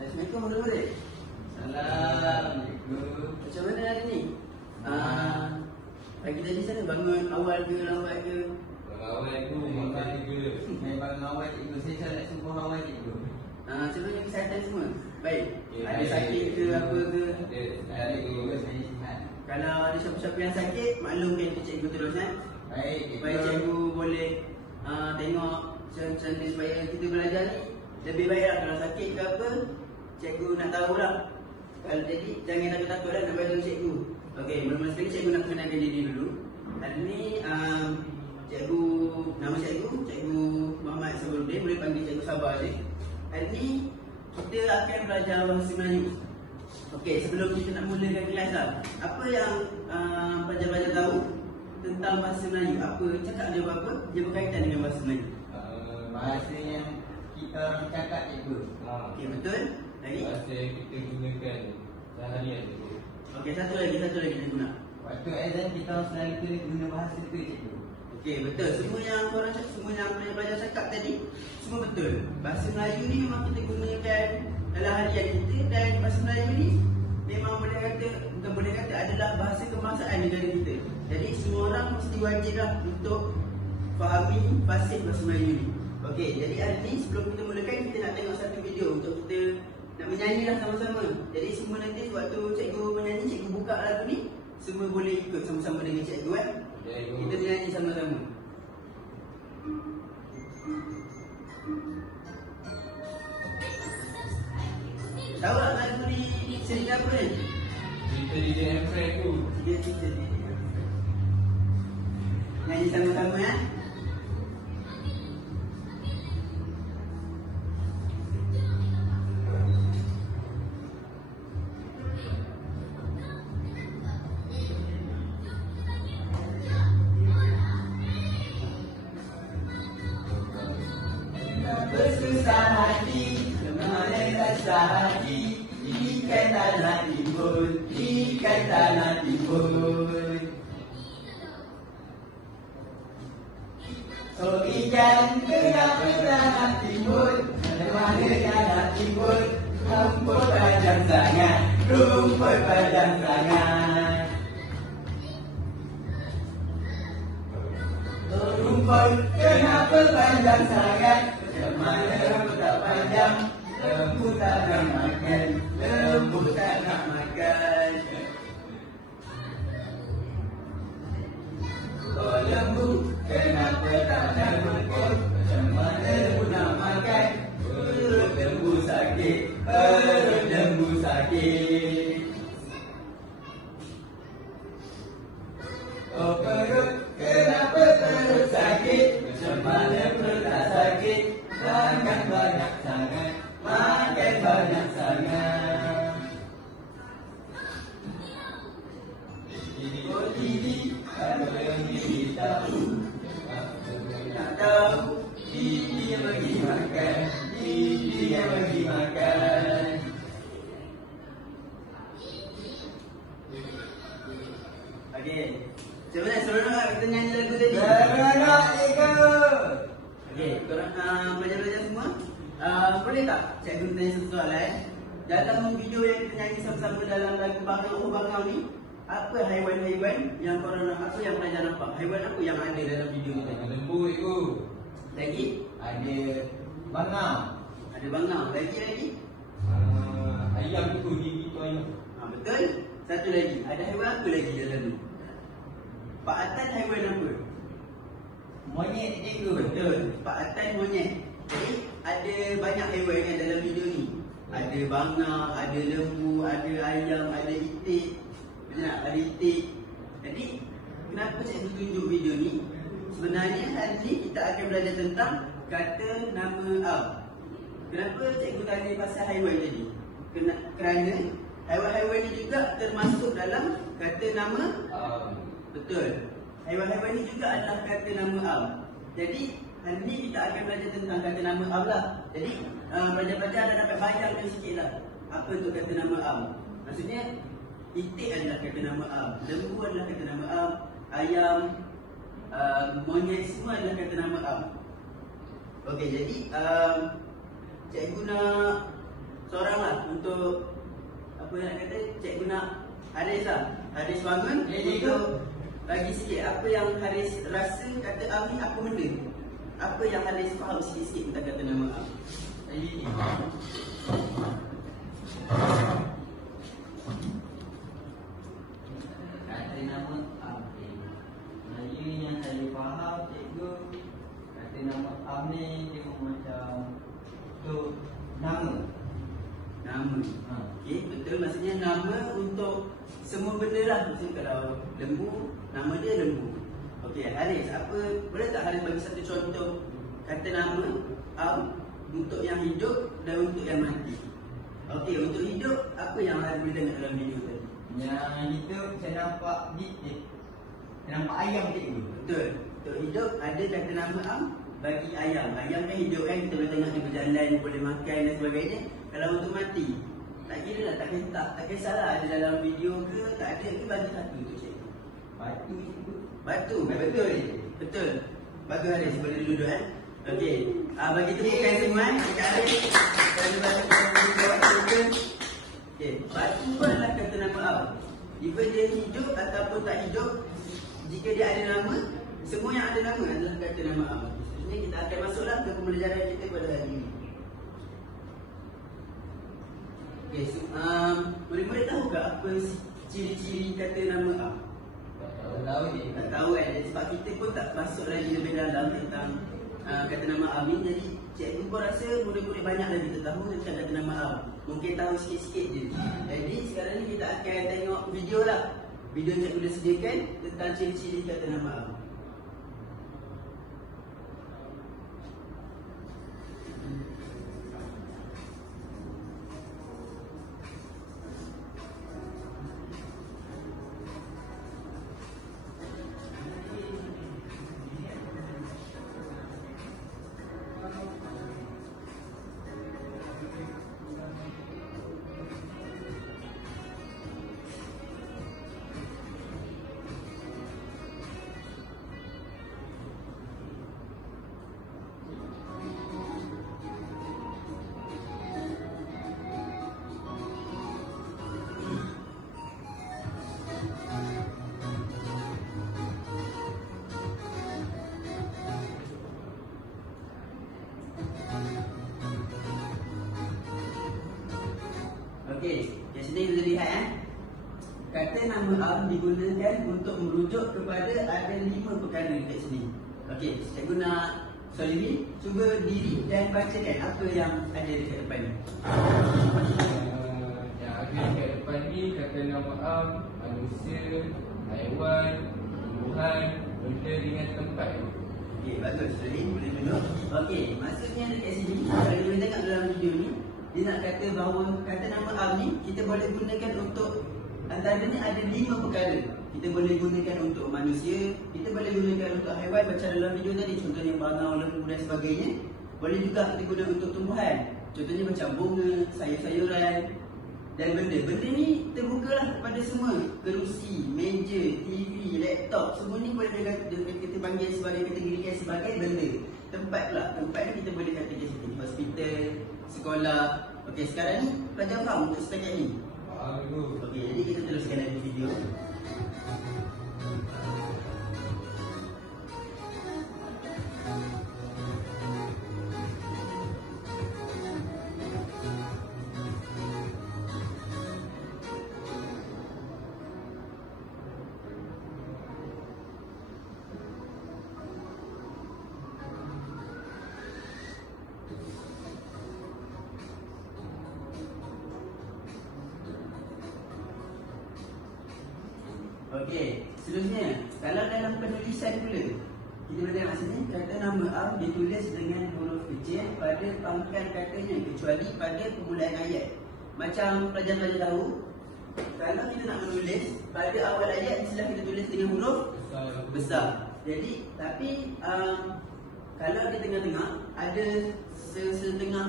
Assalamualaikum murid-murid. Assalamualaikum. Macam mana hari ni? Pagi tadi sana bangun awal ke lambat ke? Awal tu makan juga. Memang awal cikgu. Saya nak subuh awal cikgu. Macam mana kesihatan semua? Baik? Ya, Ada baik. sakit ke apa ke? Ada cikgu. Saya sihat. Kalau ada siapa-siapa yang sakit, maklumkan itu cikgu terus Baik cikgu. Supaya cikgu boleh tengok macam mana supaya kita belajar ni lebih baik lah. Kalau sakit ke apa, cikgu nak tahu lah. Kalau jadi jangan takut-takut lah nak bantu cikgu. Okey, mula-mula sekali cikgu nak kenalkan diri dulu. Hari ni cikgu, nama cikgu Muhammad Sabaruddin, boleh panggil cikgu Sabah je. Hari ni kita akan belajar bahasa Melayu. Okey, sebelum kita nak mulakan kelas lah, apa yang pelajar-pelajar tahu tentang bahasa Melayu? Apa cakap dia apa? Dia berkaitan dengan bahasa Melayu. Bahasa yang kita orang cakap cikgu. Okey, betul? Lagi? Bahasa yang kita gunakan seharian tu. Okey, satu lagi kita guna. Waktu azan kita orang selalu kena guna bahasa tu cikgu. Okey, betul. Semua yang korang cakap, semua yang pelajar cakap tadi, semua betul. Bahasa Melayu ni memang kita gunakan dalam harian kita, dan bahasa Melayu ni memang boleh kata adalah bahasa kebangsaan negara kita. Jadi semua orang mesti wajib lah untuk fahami fasih bahasa Melayu ni. Okey, jadi hari ni sebelum kita mulakan, kita nak tengok satu video untuk kita nak menyanyi lah sama-sama. Jadi semua nanti waktu cikgu menyanyi, cikgu buka lagu ni, semua boleh ikut sama-sama dengan cikgu Kita menyanyi sama-sama. Tahu tak lagu ni cerita apa ni? Cerita DJ Frank tu. Cerita. Nyanyi sama-sama ya. Bersusah hati, kemana rasa hati, ikan tanah timbun, ikan tanah timbun. Oh ikan, kenapa tanah timbun, mana tanah timbun, rumput panjang sangat, rumput panjang sangat. Oh rumput, kenapa panjang sangat, mana rambut tak panjang, lembu tak nak makan, lembu tak nak makan. Oh lembu, kenapa tak nak rumput, mana lembu nak makan, perut lembu sakit, perut lembu sakit. Oh perut, kenapa perut sakit, macam mana perut tak sakit, makan banyak sangat, makan banyak sangat. Oh Didi, apa yang Didi tahu, tak tahu, Didi yang bagi makan, Didi yang bagi makan. Okey, macam mana seronok kita nyanyi lagu tadi? Seronok cikgu. Okey, korang belajar-belajar semua, boleh tak cikgu tanya satu soalan? Dalam video yang kita nyanyi sama-sama dalam lagu Bangau ni, apa haiwan-haiwan yang korang nampak, apa yang pelajar nampak? Haiwan apa yang ada dalam video ni tadi? Lembu cikgu. Lagi? Ada bangau. Ada bangau. Lagi? Ayam tu, gigi tu ayam. Betul. Satu lagi, ada haiwan apa lagi dalam ni? Pak Atan haiwan apa? Monyet cikgu. Betul, Pak Atan monyet. Jadi ada banyak haiwan kan dalam video ni. Ada bangau, ada lembu, ada ayam, ada itik. Betul tak? Ada itik. Jadi kenapa cikgu tunjuk video ni? Sebenarnya hari ni kita akan belajar tentang kata nama am. Kenapa cikgu tanya pasal haiwan tadi? Kerana haiwan-haiwan ni juga termasuk dalam kata nama. Betul. Haiwan-haiwan ni juga adalah kata nama am. Jadi hari ni kita akan belajar tentang kata nama am lah. Jadi pelajar-pelajar dah dapat bayangkan sikit lah apa tu kata nama am. Maksudnya itik adalah kata nama am, lembu adalah kata nama am, ayam, monyet semua adalah kata nama am. Okey, jadi cikgu nak seorang lah untuk apa nak kata, cikgu nak Haris lah. Haris bangun untuk bagi sikit apa yang Haris rasa kata Am ni apa benda. Apa yang Haris faham sikit-sikit tentang kata nama Am. Kata nama Am ni yang saya faham cikgu, kata nama Am ni dia macam tu nama. Okey, betul, maksudnya nama untuk semua benda lah. Maksudnya kalau lembu, nama dia lembu. Okey, Haris, boleh tak Haris bagi satu contoh kata nama Am untuk yang hidup dan untuk yang mati? Okey, untuk hidup, apa yang Haris boleh tengok dalam video tadi? Yang hidup saya nampak saya nampak ayam cikgu. Betul, untuk hidup ada kata nama Am bagi ayam. Ayam kan hidup kan, kita boleh tengok dia berjalan, boleh makan dan sebagainya. Kalau untuk mati, tak kira lah, tak kisahlah ada dalam video ke, tak ada ke, bagi satu tu cikgu. Batu cikgu. Batu, betul. Bagus Haris, boleh duduk Okey, bagi tepukan semua dekat Haris. Okey, batu pun adalah kata nama Am. Even dia hidup ataupun tak hidup, jika dia ada nama, semua yang ada nama adalah kata nama Am. Seterusnya kita akan masuklah ke pembelajaran kita pada hari ini. Okey, so, boleh tahu ke apa ciri-ciri kata nama Am? Tahu je. Tak tahu kan, sebab kita pun tak masuk lagi lebih dalam tentang kata nama Am ni. Jadi cikgu pun rasa murid-murid banyak lagi tak tahu tentang kata nama Am. Mungkin tahu sikit-sikit je. Jadi sekarang ni kita akan tengok video lah. Video cikgu dah sediakan tentang ciri-ciri kata nama Am. Okey, yang sini kita lihat kata nama Am digunakan untuk merujuk kepada ada 5 perkara dekat sini. Okey, cikgu nak Solihin cuba diri dan bacakan apa yang ada dekat depan ni. Yang ada dekat depan ni kata nama Am, manusia, haiwan, tumbuhan, benda dengan tempat. Okey, bagus. Solihin boleh duduk. Okey, maksudnya dekat sini kalau kita tengok dalam video ni, dia nak kata bahawa kata nama Am ni kita boleh gunakan untuk, antaranya ada 5 perkara. Kita boleh gunakan untuk manusia, kita boleh gunakan untuk haiwan macam dalam video tadi, contohnya bangau, lembu dan sebagainya. Boleh juga kita guna untuk tumbuhan, contohnya macam bunga, sayur-sayuran dan benda. Benda ni terbukalah kepada semua. Kerusi, meja, TV, laptop, semua ni boleh kita panggil sebagai, kategorikan sebagai benda. Tempat pula, tempat ni kita boleh katakan seperti hospital, sekolah. Okey, sekarang ni pelajar faham untuk setakat ni? Faham tu. Okey, jadi kita teruskan lagi video. Okey, seterusnya kalau dalam penulisan pula, kita boleh tengok sini kata nama Am ditulis dengan huruf kecil pada pangkal katanya kecuali pada permulaan ayat. Macam pelajar-pelajar tahu, kalau kita nak menulis pada awal ayat mestilah kita tulis dengan huruf besar. Jadi tapi kalau di tengah-tengah ada setengah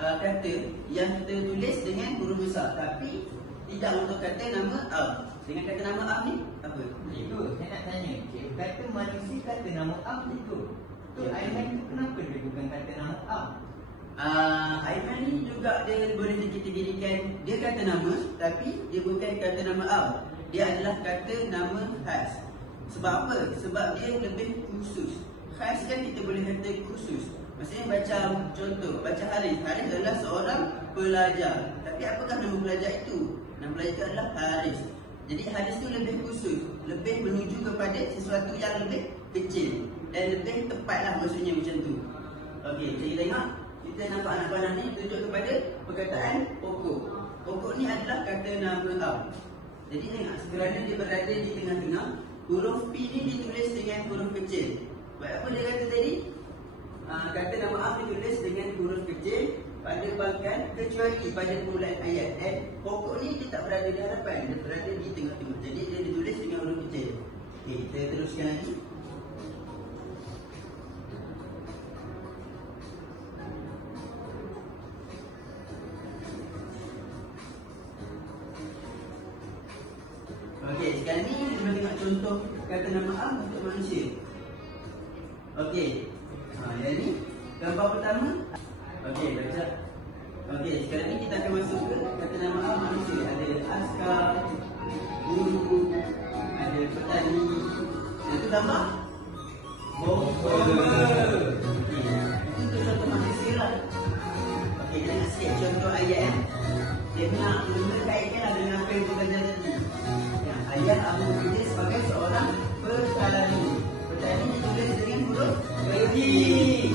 kata yang kita tulis dengan huruf besar, tapi tidak untuk kata nama Am. Dengan kata nama Am ni apa? Cikgu, saya nak tanya, cikgu kata manusia kata nama Am cikgu. Tu Aiman tu kenapa dia bukan kata nama Am? Aiman ni juga juga dia boleh dikategorikan, dia kata nama tapi dia bukan kata nama am. Dia adalah kata nama khas. Sebab apa? Sebab dia lebih khusus. Khas kan kita boleh kata khusus. Maksudnya macam contoh, macam Haris. Haris adalah seorang pelajar. Tapi apakah nama pelajar itu? Nama pelajar itu adalah Haris. Jadi Haris itu lebih khusus, lebih menuju kepada sesuatu yang lebih kecil dan lebih tepatlah maksudnya macam tu. Okey, jadi tengok, kita nampak anak panah ni tunjuk kepada perkataan pokok. Pokok ni adalah kata nama am. Jadi tengok, sekiranya dia berada di tengah-tengah, huruf P ni ditulis dengan huruf kecil. Sebab apa dia kata tadi? Kata nama am ditulis dengan huruf kecil pada pangkat kecuali pada permulaan ayat. Dan pokok ni dia tak berada di hadapan, dia berada di tengah-tengah. Jadi dia ditulis dengan huruf kecil. Okey, kita teruskan lagi. Okey, sekarang ni kita tengok contoh kata nama am untuk manusia. Okey. Yang ni gambar pertama. Okey, baca. Okey, sekarang ni kita akan masuk ke kata nama am manusia. Ada askar, guru, ada petani. Itu gambar bomber. Okey, itu contoh manusia lah. Okey, kita nak sikit contoh ayat. Dia nak kaitkan dengan apa yang kita belajar tadi. Ayat Abu Bakar sebagai seorang petani. Petani ditulis dengan huruf kecil.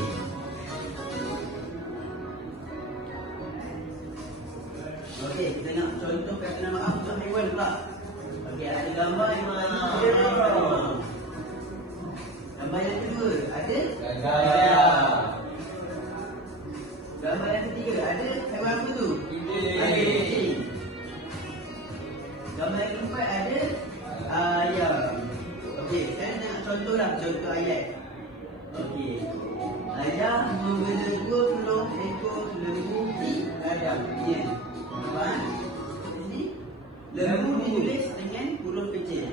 Okey, kita tengok contoh kata nama am untuk haiwan pula. Okey, ada gambar yang mana? Gambar yang kedua ada gajah. Gambar yang ketiga ada haiwan apa tu? Kucing. Gambar yang keempat ada ayam. Okey, sekarang tengok contoh lah, contoh ayat. Okey. Ayam membela 20 ekor lembu di ladang. Ya. Nampak? Jadi lembu ditulis dengan huruf kecil.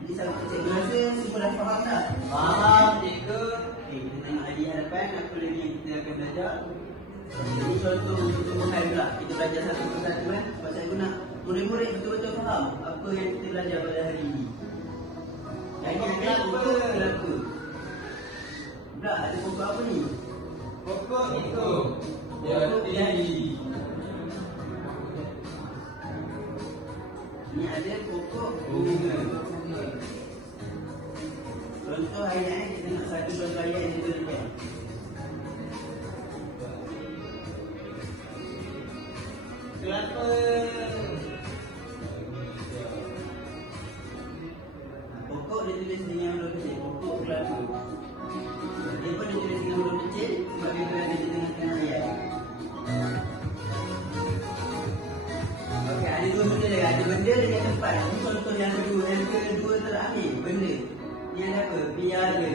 Jadi sangat kecil. Rasa semua dah faham tak? Faham, cikgu. Okey, kita tengok di hadapan apa lagi yang kita akan belajar. Ini contoh untuk tumbuhan pula. Kita belajar satu persatu kan. Sebab saya nak murid-murid betul-betul faham apa yang kita belajar pada hari ini. Yang ini ada pokok kelapa. Pula ada pokok apa ni? Pokok itu jati. Ini ada pokok bunga. Contoh ayat, kita tengok satu contoh ayat yang kita lihat. Kelapa. Pokok dia tulis dengan huruf kecil. Pokok kelapa. Dia pun ditulis dengan huruf kecil sebab dia berada di tengah-tengah ayat. Okey, ada dua benda lagi. Ada benda dengan tempat. Ini contoh yang kedua. Yang kedua terakhir, benda. Ini ada apa? Piala.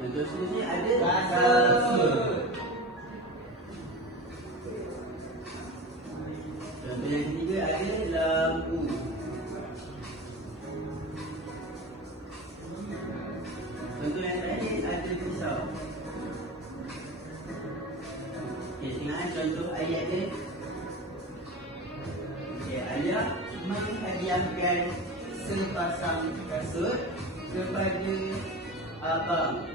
Contoh seterusnya ada kasut. Contoh yang ketiga ada lampu. Contoh yang terakhir ada pisau. Okey, tengok contoh ayat dia. Okey, ayah menghadiahkan sepasang kasut kepada abang.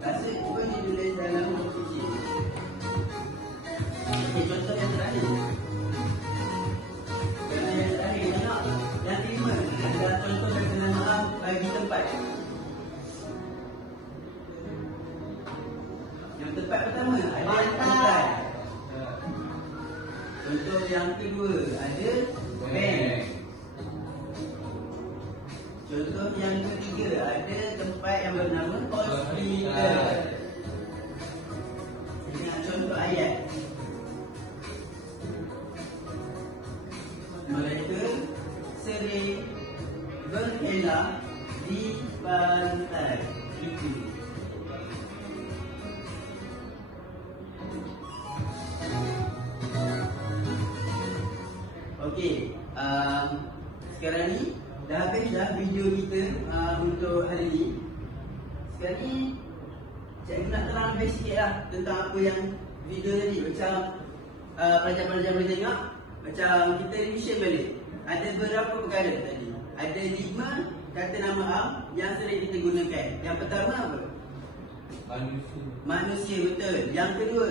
Kasut pun ditulis dalam huruf kecil. Okey, contoh yang terakhir. Contoh yang terakhir, tengok. Yang kelima adalah contoh kata nama am bagi tempat. Yang tempat pertama ada pantai. Contoh yang kedua ada bank. Contoh yang ketiga ada tempat yang bernama hospital. Ini contoh ayat. Mereka sering berkelah di pantai. Itu. Okey, sekarang ni dah habis dah video kita untuk hari ni. Sekarang ni Cikgu nak terang lebih sikit lah tentang apa yang video tadi. Macam pelajar-pelajar boleh tengok, macam kita revision balik. Ada berapa perkara tadi? Ada 5 kata nama am yang sering kita gunakan. Yang pertama apa? Manusia. Manusia, betul. Yang kedua,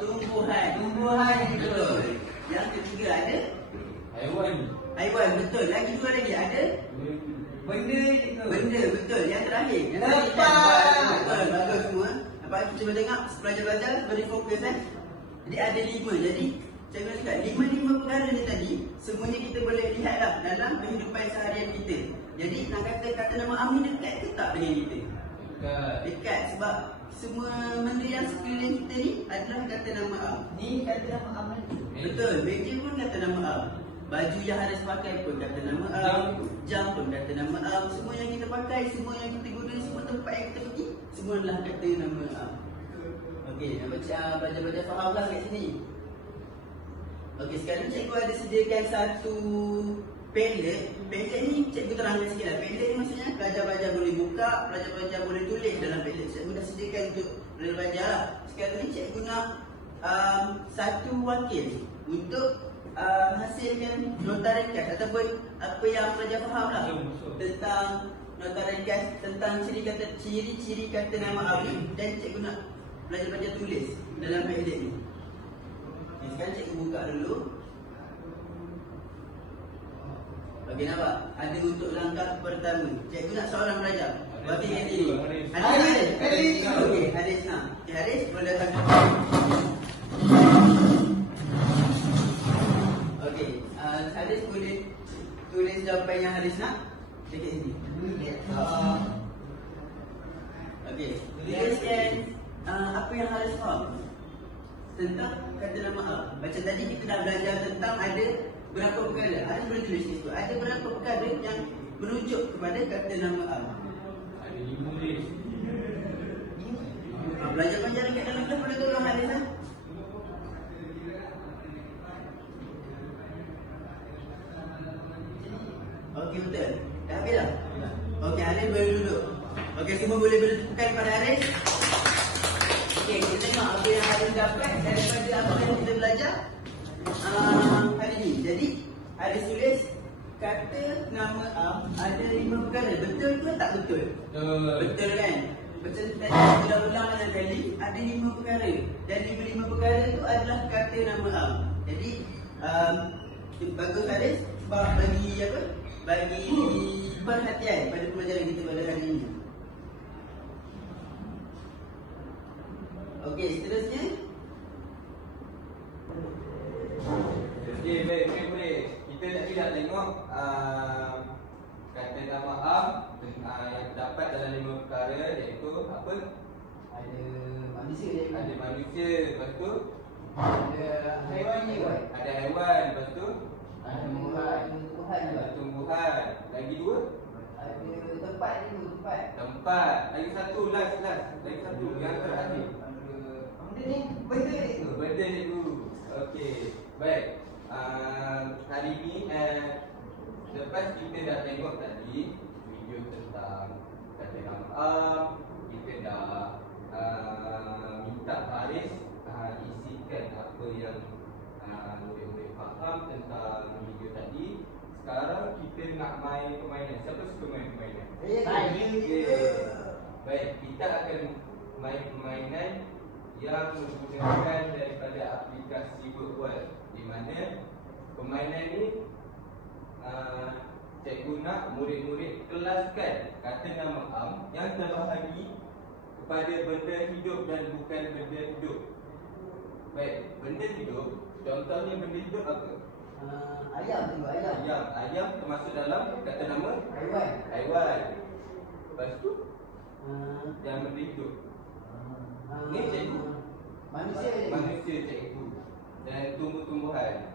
tumbuhan. Tumbuhan, Betul. Yang ketiga ada Haiwan. haiwan, betul. Lagi 2 lagi ada benda itu. benda, betul. Yang terakhir, yang tadi Tempat. kan? Betul, bagus semua. Nampak, kita cuba tengok pelajar-pelajar beri fokus Jadi ada 5. Jadi saya nak cakap 5 perkara ni tadi semuanya kita boleh lihat lah dalam kehidupan seharian kita. Jadi nak kata nama am ni dekat ke tak dengan kita? Dekat. Dekat, sebab semua benda yang sekeliling kita ni adalah kata nama am. Ni kata nama amal. Betul, meja pun kata nama am. Baju yang Haris pakai pun kata nama am. Jam pun kata nama am. Semua yang kita pakai, semua yang kita guna, semua tempat yang kita pergi, semua adalah kata nama am. Okey, macam pelajar-pelajar fahamlah kat sini. Okey, sekarang cikgu ada sediakan satu pamphlet. Pamphlet ni cikgu terangkan sikit lah. Pamphlet ni maksudnya pelajar-pelajar boleh buka, pelajar-pelajar boleh tulis dalam pamphlet. Cikgu dah sediakan untuk pelajar-pelajar lah. Sekarang ni cikgu nak satu wakil untuk hasilkan nota ringkas ataupun apa yang pelajar faham lah tentang nota ringkas, tentang ciri-ciri kata nama am ni, dan cikgu nak pelajar-pelajar tulis dalam pamphlet ni. Okay, sekarang cikgu buka dulu. Okey, nampak? Ada untuk langkah pertama. Cikgu nak soalan pelajar. Wakilkan diri. Haris. Okey, Haris nak. Okay, Haris boleh datang. Okey, Haris boleh tulis jawapan yang Haris nak dekat sini. Okey, tuliskan apa yang Haris faham tentang kata nama am. Macam tadi kita dah belajar tentang ada berapa perkara. Haris boleh tulis di situ. Ada berapa perkara yang menunjuk kepada kata nama am. Ada 5 list. Pelajar-pelajar dekat dalam kelas boleh tolong Haris lah. Okey, betul. Dah habis dah? Okey, Haris boleh duduk. Okey, semua boleh bertepukan pada Haris. Okey, kita tengok apa yang Haris dapat daripada apa yang kita belajar hari ni. Jadi, Haris tulis kata nama am ada 5 perkara. Betul ke tak betul? Betul kan? Macam tadi kita dah ulang banyak kali, ada 5 perkara. Dan 5 perkara tu adalah kata nama am. Jadi, bagus Haris sebab bagi perhatian pada pelajaran kita pada hari ini. Okey, seterusnya. Okey, baik, boleh. Kita tadi dah tengok kata nama am yang terdapat dalam 5 perkara, iaitu apa? Ada manusia, Ada manusia, lepas tu ada haiwan juga. ada haiwan, lepas tu Ada tumbuhan juga. ada tumbuhan. Lagi 2 Ada tempat ni, tempat. tempat. Lagi satu, last. Lagi satu yang terakhir. Benda ni benda itu. Benda cikgu. Okey, baik. Hari ni lepas kita dah tengok tadi video tentang kata nama am, kita dah minta Haris isikan apa yang murid-murid faham tentang video tadi. Sekarang kita nak main permainan. Siapa suka main permainan? Okey. Baik, kita akan main permainan yang menggunakan daripada aplikasi virtual, di mana permainan ni cikgu nak murid-murid kelaskan kata nama am yang terbahagi kepada benda hidup dan bukan benda hidup. Baik, benda hidup, contohnya benda hidup apa? Ayam tu, ayam. Ayam termasuk dalam kata nama Haiwan. haiwan. Lepas tu yang benda hidup. Ni cikgu. Manusia cikgu. Dan tumbuh-tumbuhan.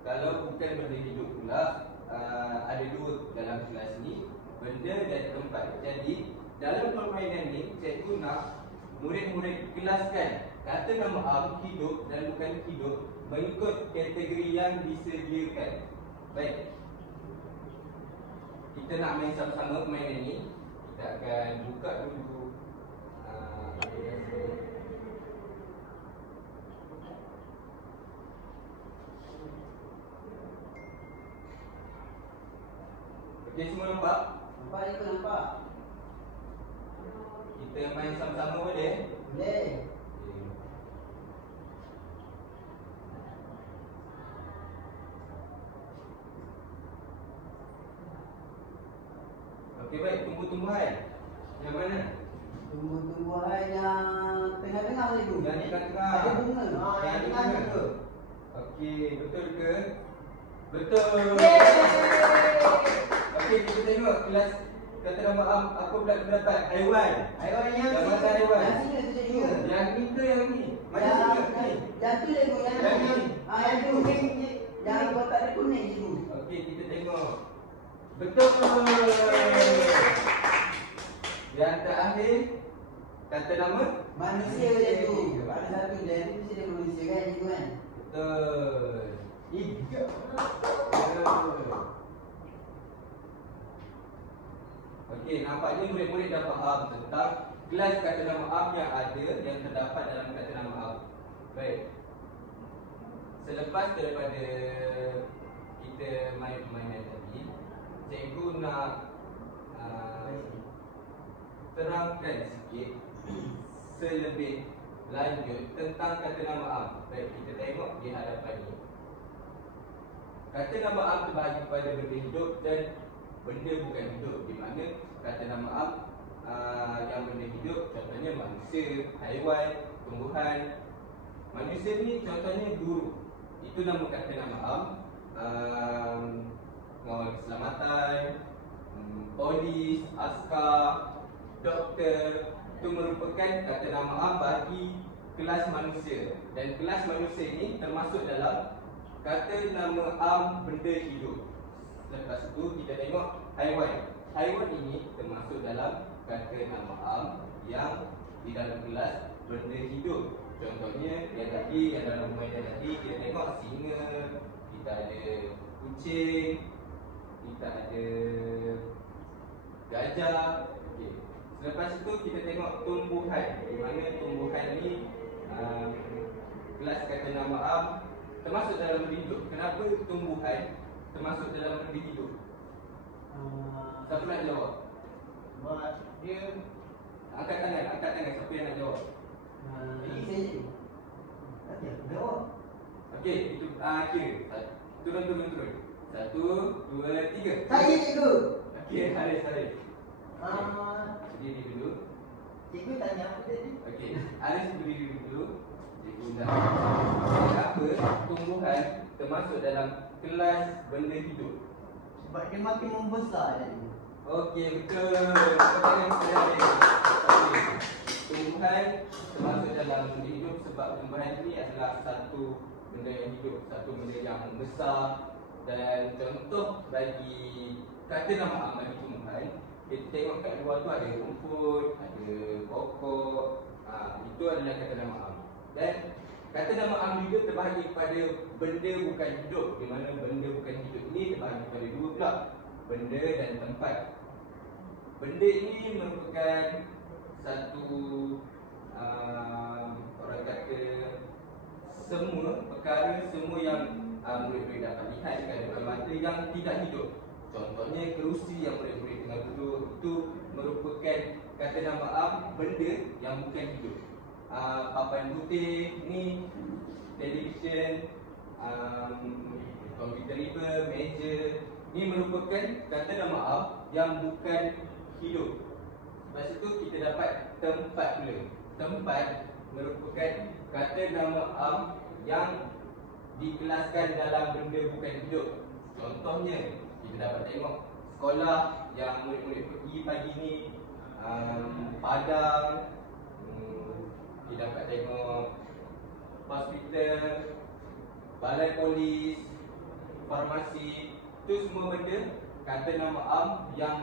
Kalau bukan benda hidup pula, ada 2 dalam kelas ni, benda dan tempat. Jadi dalam permainan ni, cikgu nak murid-murid kelaskan kata nama am hidup dan bukan hidup mengikut kategori yang disediakan. Baik, kita nak main sama-sama permainan ni. Kita kita akan buka dulu aplikasi. Okey, semua nampak? Nampak je ke nampak? Kita main sama-sama boleh? Boleh. Okey. Okey, baik, tumbuh-tumbuhan yang mana? Tumbuh-tumbuhan yang tengah-tengah tu. Yang di tengah. Ada bunga. Yang Yang ada tengah bunga. tu. Okey, betul ke? Betul. Okey, kita tengok kelas kata nama apa pula kita dapat? Haiwan. Haiwan yang Yang mana haiwan? Yang sini tu dia. Yang ni ke yang ni? Mana Yang sini? yang tu dia tu yang Yang ni. yang tu yang kotak dia kuning tu. Okey, kita tengok. Betul. Yang terakhir kata nama? Manusia dia tu. Ada satu dia tu mesti dia manusia kan dia tu kan. Betul. Tiga. Okey, nampaknya murid-murid dah faham tentang kelas kata nama am yang ada yang terdapat dalam kata nama am. Baik. Selepas daripada kita main permainan tadi, cikgu nak terangkan sikit selebih lanjut tentang kata nama am. Baik, kita tengok di hadapan ni. Kata nama am terbahagi kepada benda hidup dan benda bukan hidup. Di mana kata nama am yang benda hidup contohnya manusia, haiwan, tumbuhan. Manusia ni contohnya guru. Itu nama kata nama am. Pengawal keselamatan, polis, askar, doktor. Itu merupakan kata nama am bagi kelas manusia. Dan kelas manusia ini termasuk dalam kata nama am benda hidup. Lepas itu kita tengok haiwan. Haiwan ini termasuk dalam kata nama am yang di dalam kelas benda hidup. Contohnya yang tadi, yang dalam permainan tadi kita tengok singa, kita ada kucing, kita ada gajah. Okey. Selepas itu kita tengok tumbuhan. Di mana tumbuhan ni kelas kata nama am termasuk dalam benda hidup. Kenapa tumbuhan termasuk dalam benda hidup? Siapa nak jawab? Sebab dia Angkat tangan siapa yang nak jawab? ini saja. Jawab. Okey, itu kira. Turun. 1, 2, 3. Saya cikgu. Okey, Haris. Ah, Berdiri dulu. cikgu tanya apa tadi? Okey, Haris berdiri dulu. Cikgu dah. Kenapa tumbuhan termasuk dalam kelas benda hidup? Sebab dia makin membesar tadi. Okey, betul. Pertanyaan saya. Okey. Tumbuhan termasuk dalam benda hidup sebab tumbuhan ini adalah satu benda yang hidup, satu benda yang besar. Dan contoh bagi kata nama am bagi tumbuhan, kita tengok kat luar tu ada rumput, ada pokok. Itu adalah kata nama am. Dan kata nama am juga terbahagi kepada benda bukan hidup. Di mana benda bukan hidup ini terbahagi kepada dua pula, benda dan tempat. Benda ini merupakan satu orang kata semua perkara yang murid-murid dapat lihat dengan depan mata yang tidak hidup. Contohnya kerusi yang murid-murid tengah duduk itu merupakan kata nama am benda yang bukan hidup. Papan putih ni, televisyen, komputer riba, meja ni merupakan kata nama am yang bukan hidup. Lepas itu kita dapat tempat pula. Tempat merupakan kata nama am yang dikelaskan dalam benda bukan hidup. Contohnya kita dapat tengok sekolah yang murid-murid pergi pagi ni, padang, kita dapat tengok hospital, balai polis, farmasi. Itu semua benda kata nama am yang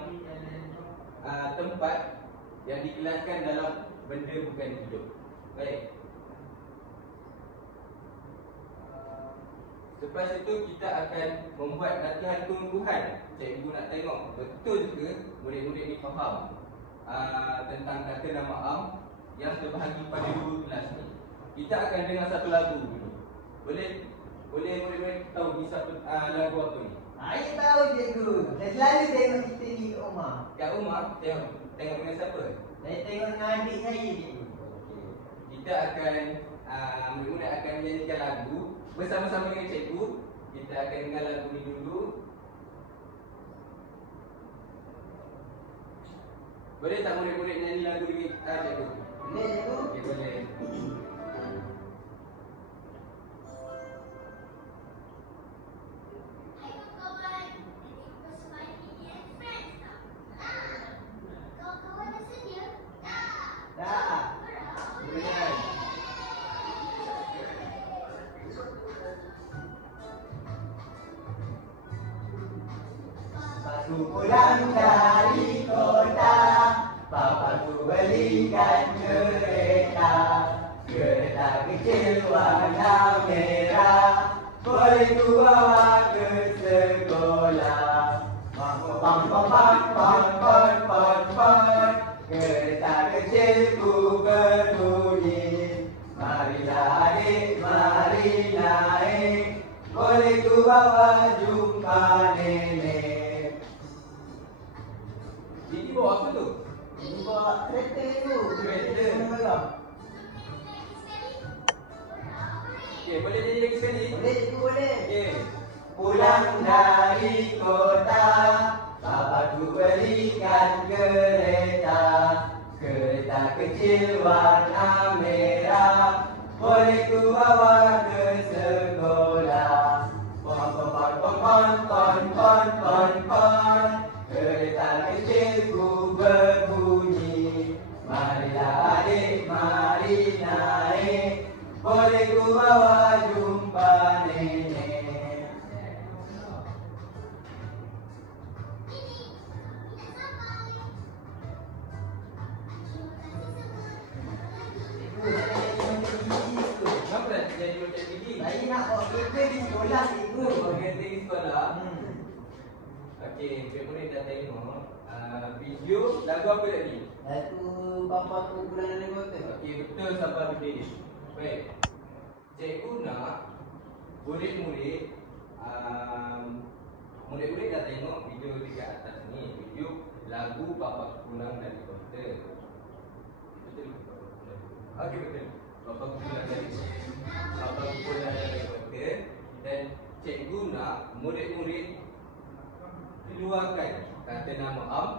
tempat yang dikelaskan dalam benda bukan hidup. Baik. Lepas itu kita akan membuat latihan tumbuhan. Cikgu nak tengok betul ke murid-murid ni faham. tentang kata nama am yang terbahagi pada dua kelas ni. Kita akan dengar satu lagu dulu. Boleh murid-murid tahu ni satu lagu apa ni? Saya tahu cikgu. Saya selalu tengok kita ni kat rumah. Kat rumah tengok dengan siapa? Saya tengok dengan adik saya cikgu. Okey. Kita akan murid-murid akan menyanyikan lagu bersama-sama dengan cikgu. Kita akan dengar lagu ni dulu. Boleh tak murid-murid nyanyi lagu ni cikgu? Boleh cikgu? Okey, boleh. Dah. Boleh. Baru pulang dari kota, papaku belikan kereta. Kereta kecil warna merah, boleh ku bawa ke sekolah. Pam pam pam pam pam pam pam pam. Kereta kecilku berbunyi, marilah adik, mari naik. Boleh ku bawa jumpa nenek. Ini bawa apa tu? Ini bawa kereta tu. Kereta. Merah. Okey, boleh nyanyi lagi sekali? Boleh cikgu boleh. Okey. Pulang dari kota, papaku belikan kereta. Kereta kecil warna merah, boleh ku bawa ke sekolah. Pon pon pon pon pon pon pon pon. Kereta kecilku berbunyi, marilah adik, mari naik. Boleh ku bawa jumpa nenek. Kenapa nak jadi macam gigi? Saya nak bawa kereta di sekolah cikgu. Kereta di sekolah. Okey, murid dah tengok video lagu apa tadi? Lagu Papa Tu Pulang Dari Kota. Okey, betul Sabaruddin. Baik. Cikgu nak murid-murid murid-murid dah tengok video dekat atas ni, video lagu Papa Pulang Dari Kota. Betul? Okey, betul. Papa Pulang Dari Kota. Dan cikgu nak murid-murid keluarkan kata nama am,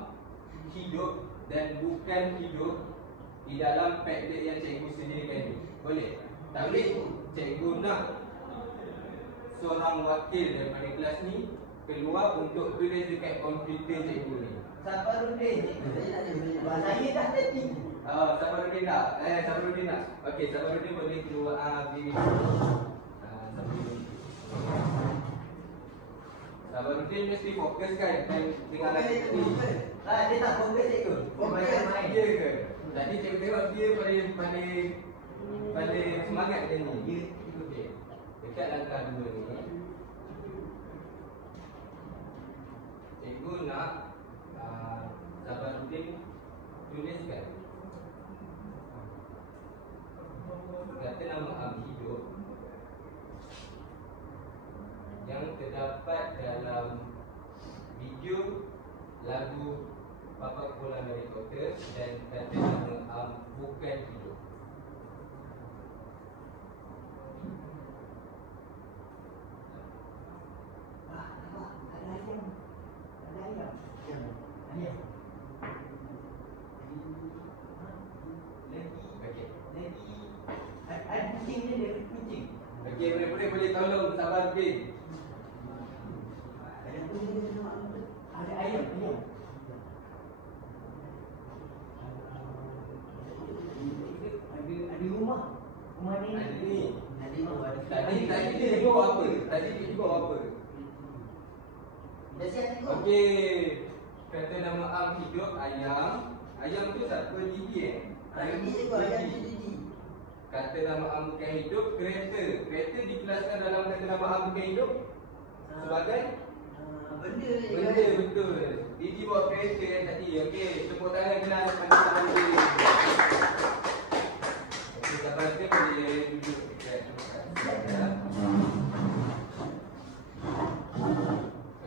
hidup dan bukan hidup di dalam padlet yang cikgu sediakan ni. Boleh? Tapi cikgu nak seorang wakil daripada kelas ni keluar untuk tulis dekat komputer cikgu ni. Sabaruddin cikgu. Saya nak tanya. Saya dah tadi. Sabaruddin tak? Sabaruddin tak? Okey, Sabaruddin boleh keluar video. Sabaruddin mesti fokus kan dengan lagu tadi. Dia tak fokus cikgu. Dia main-main. Ya ke? Tadi cikgu tengok dia pada semangat dia ni. Dia okey. Dekat langkah 2 ni. Cikgu nak Sabaruddin tuliskan kata nama am hidup yang terdapat dalam video lagu Papa Pulang Dari Kota dan kata nama am bukan hidup. Ada ayam. Ada ayam. Ayam. Okey. Ada kucing ni, dia kucing. Okey, boleh tolong Sabaruddin. Ada kucing. Ada ayam. Ada rumah. Rumah ni. Ni. Tadi Tadi dia bawa apa? Tadi dia bawa apa? Dah siap cikgu. Okey. Kata nama am hidup ayam. Ayam tu siapa gigi Ayam ni cikgu, ayam ni Didi. Kata nama am bukan hidup, kereta. Kereta dikelaskan dalam kata nama am bukan hidup sebagai Benda ni. benda, betul. Didi buat kereta yang tadi. Okey, tepuk tangan kenal pada sahabat dia. Okey, sahabat dia boleh duduk dekat tempat.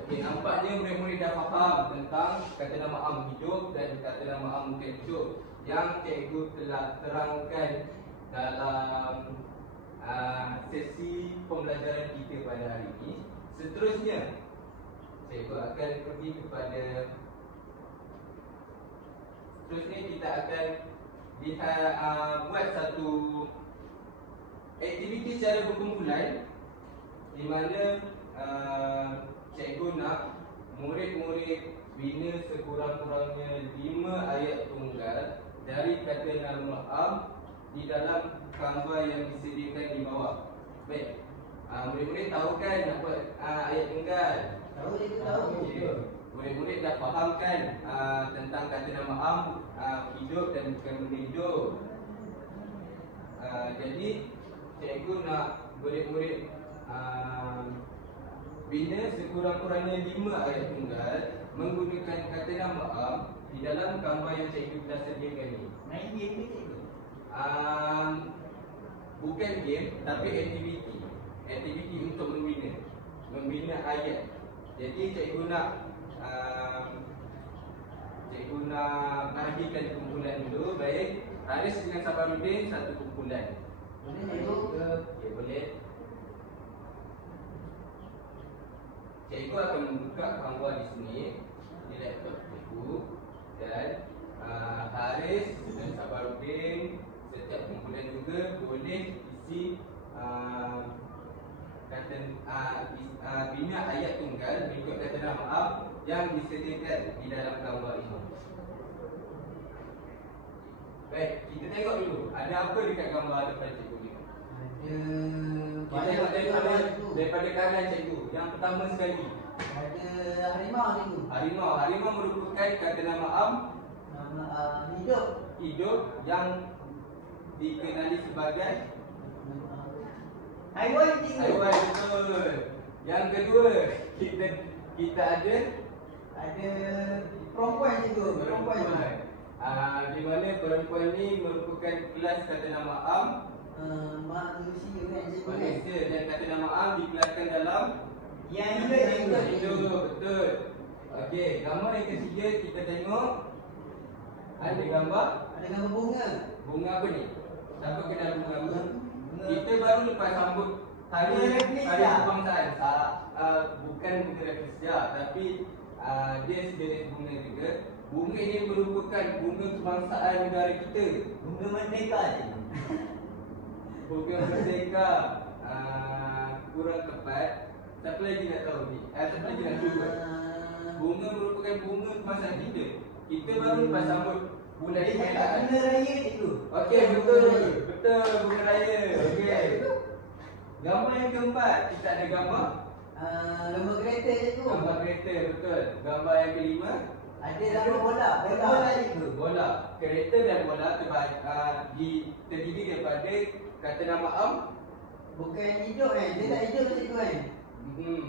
Okey, nampaknya murid-murid dah faham tentang kata nama am hidup dan kata nama am bukan hidup yang cikgu telah terangkan dalam sesi pembelajaran kita pada hari ini. Seterusnya, cikgu akan pergi kepada kita akan lihat buat satu aktiviti secara berkumpulan di mana cikgu nak murid-murid bina sekurang-kurangnya 5 ayat tunggal dari kata nama am di dalam gambar yang disediakan di bawah. Baik, murid-murid tahu kan nak buat ayat tunggal? Tahu itu tahu. Okay. Murid-murid dah faham kan tentang kata nama am, hidup dan bukan benda hidup. Jadi cikgu nak murid-murid bina sekurang-kurangnya 5 ayat tunggal menggunakan kata nama am di dalam gambar yang cikgu dah sediakan ni. Main game ke cikgu? Bukan game tapi aktiviti untuk membina ayat. Jadi cikgu nak bahagikan kumpulan dulu. Baik, Haris dengan Sabarudin satu kumpulan. Boleh cikgu? Okey, boleh. Cikgu akan membuka gambar di sini di laptop cikgu dan Haris dan Sabarudin setiap kumpulan juga boleh isi bina ayat tunggal mengikut kata nama am yang disediakan di dalam gambar ini. Baik, kita tengok dulu ada apa dekat gambar depan cikgu ni. Kita tengok daripada kanan cikgu. Yang pertama sekali Ada harimau cikgu. Harimau merupakan kata nama am Nama hidup. yang dikenali sebagai Haiwan cikgu. haiwan, betul. Yang kedua, kita ada Perempuan cikgu. Perempuan. di mana perempuan ni merupakan kelas kata nama am Manusia kan cikgu. manusia dan kata nama am dikelaskan dalam Yang hidup cikgu. hidup, betul. Okey, gambar yang ketiga kita tengok ada gambar Ada gambar bunga. bunga apa ni? Siapa kenal bunga? Kita baru lepas sambut hari kebangsaan. Bukan bunga rafflesia tapi dia sejenis bunga juga. Bunga ini merupakan bunga kebangsaan negara kita. Bunga merdeka cikgu. Bunga merdeka. Kurang tepat. Siapa lagi nak tahu ni? Siapa lagi nak cuba? Bunga merupakan bunga kebangsaan kita. Kita baru lepas sambut bulan Dia cakap kemerdekaan. bunga raya cikgu. Okey, betul. Betul, bunga raya. Okey. Gambar yang keempat, kita ada gambar Gambar kereta cikgu. gambar kereta, betul. Gambar yang kelima, Ada gambar bola. Bola cikgu. bola. Kereta dan bola terdiri daripada kata nama am. Bukan hidup kan. Dia tak hidup cikgu kan.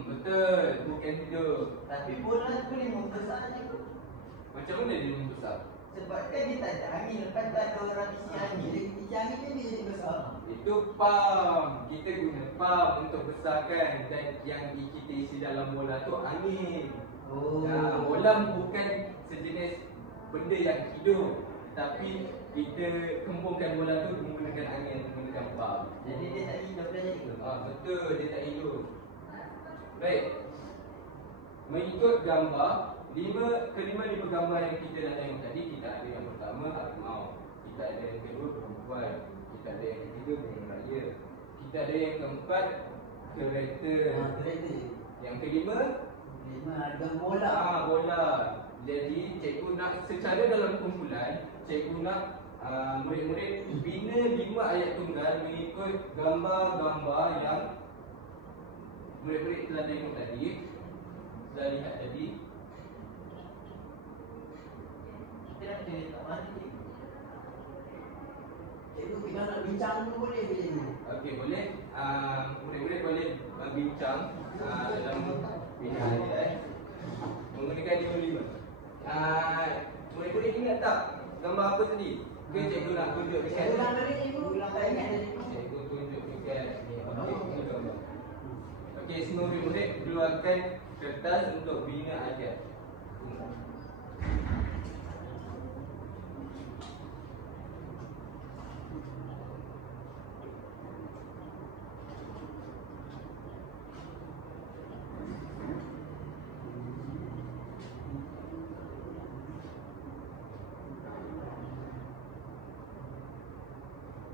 Betul. Bukan hidup. Tapi bola tu boleh membesar cikgu. Macam mana dia membesar? Sebab kan dia tak ada angin. Lepas tu ada orang isi angin. Dia isi angin kan dia jadi besar. Itu pam. Kita guna pam untuk besarkan dan yang kita isi dalam bola tu angin. Bola bukan sejenis benda yang hidup, tapi kita kembungkan bola tu menggunakan angin, menggunakan pam. Jadi dia tak hidup dah cikgu. Betul, dia tak hidup. Baik. Mengikut gambar, kelima gambar yang kita dah tengok tadi, kita ada yang pertama harimau, kita ada yang kedua perempuan, kita ada yang ketiga bunga raya, kita ada yang keempat kereta, Kereta. yang kelima Ada bola. bola. Jadi cikgu nak secara dalam kumpulan, cikgu nak murid-murid bina 5 ayat tunggal mengikut gambar-gambar yang murid-murid telah tengok tadi, telah lihat tadi. Kita nak kena kat mana cikgu? Cikgu kita nak bincang dulu boleh ke cikgu? Okey, boleh. Murid-murid boleh bincang dalam bina ayat menggunakan 5. Murid-murid ingat tak gambar apa tadi? Ke cikgu nak tunjuk dekat ni? Ulang balik cikgu. Ulang balik. Cikgu tunjuk dekat ni. Okey, ini gambar. Okey, semua murid-murid keluarkan kertas untuk bina ayat.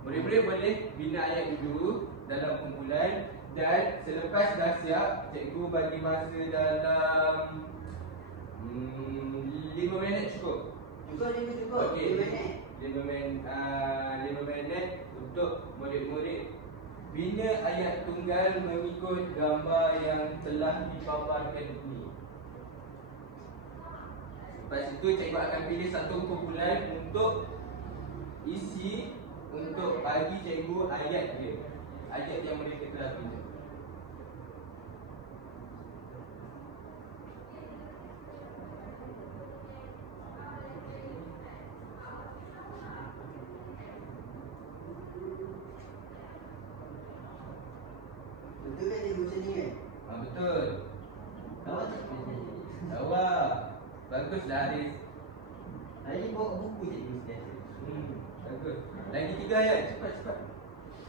Murid-murid boleh bina ayat dulu dalam kumpulan, dan selepas dah siap, cikgu bagi masa dalam 5 minit cukup. Cukup. Okey. 5 minit untuk murid-murid bina ayat tunggal mengikut gambar yang telah dipaparkan ini. Lepas itu cikgu akan pilih satu kumpulan untuk isi, untuk bagi cikgu ayat dia, ayat yang mereka telah bina. Betul kan cikgu macam ni kan? Betul. Awak cikgu. Awak baguslah Haris. Hari ni bawa buku cikgu sekali. Bagus. Lagi 3 ayat, cepat.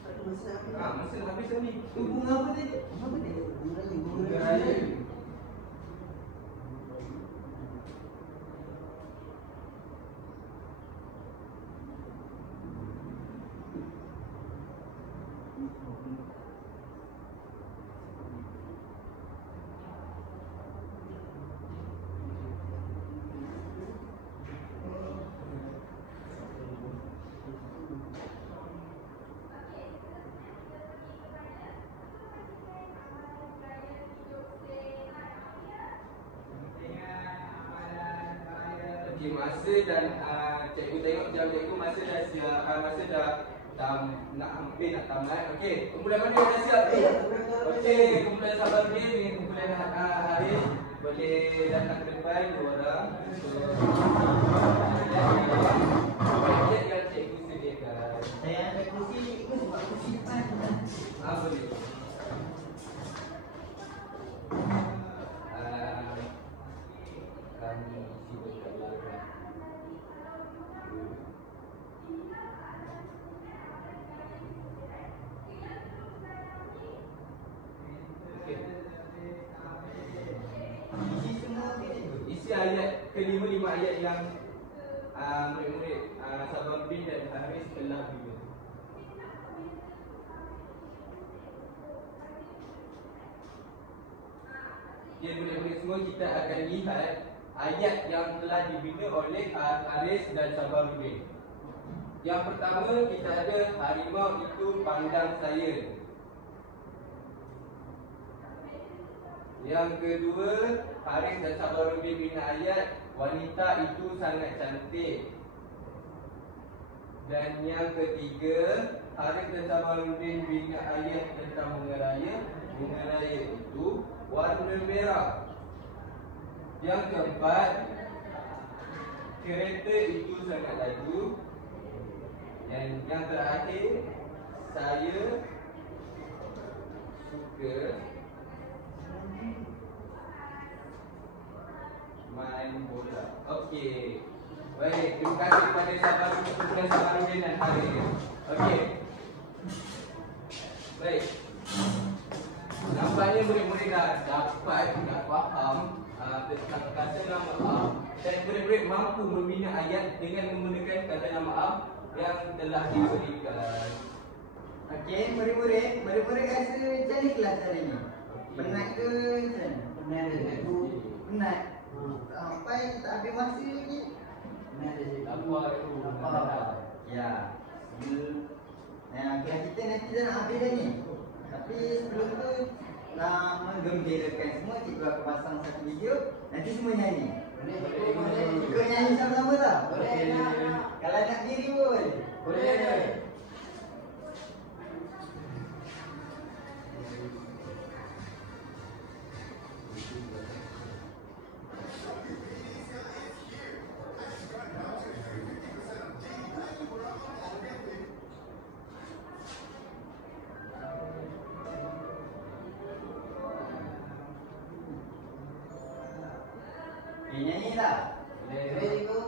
Ada masa apa? Masa habis tadi. Bunga apa tadi? Apa tadi? Bunga Raya. raya. Okey, masa dan cikgu tengok jam cikgu, masa dah siap, masa dah hampir nak tamat. Okey, kumpulan mana yang dah siap tu? Okey, kumpulan Sabaruddin dengan kumpulan Haris boleh datang ke depan 2 orang. Ayat yang cikgu sediakan. Saya ada kursi, cikgu sebab kursi depan. Boleh. Kami isi dekat belakang. Okey. Isi semua ke cikgu? Isi ayat ke-5 ayat yang murid-murid Sabaruddin dan Haris telah bina. Okey, murid-murid semua, kita akan lihat ayat yang telah dibina oleh Haris dan Sabaruddin. Yang pertama, kita ada harimau itu pandang saya. Yang kedua, Haris dan Sabaruddin bina ayat wanita itu sangat cantik. Dan yang ketiga, Haris dan Sabaruddin bina ayat tentang bunga raya. Bunga raya itu warna merah. Yang keempat, kereta itu sangat laju. Dan yang terakhir, saya suka main bola. Okey. Baik, terima kasih kepada Sabaruddin dan Haris. Okey. Baik. Nampaknya murid-murid dah dapat, dah faham tentang kata nama Allah, dan murid-murid mampu membina ayat dengan menggunakan kata nama Allah yang telah diberikan. Okey, murid-murid rasa macam ni kelas hari ni? Penat ke macam mana? Penat ada cikgu. Penat? Sampai tak habis masa lagi. Penat ada cikgu. Lapar. Ya. Kelas kita nanti dah nak habis dah ni. Tapi sebelum tu nak menggembirakan semua, cikgu akan pasang satu video. Nanti semua nyanyi. Boleh. Ikut nyanyi sama-sama tak? Boleh. Kalau nak diri pun Boleh. Inilah. Boleh cikgu?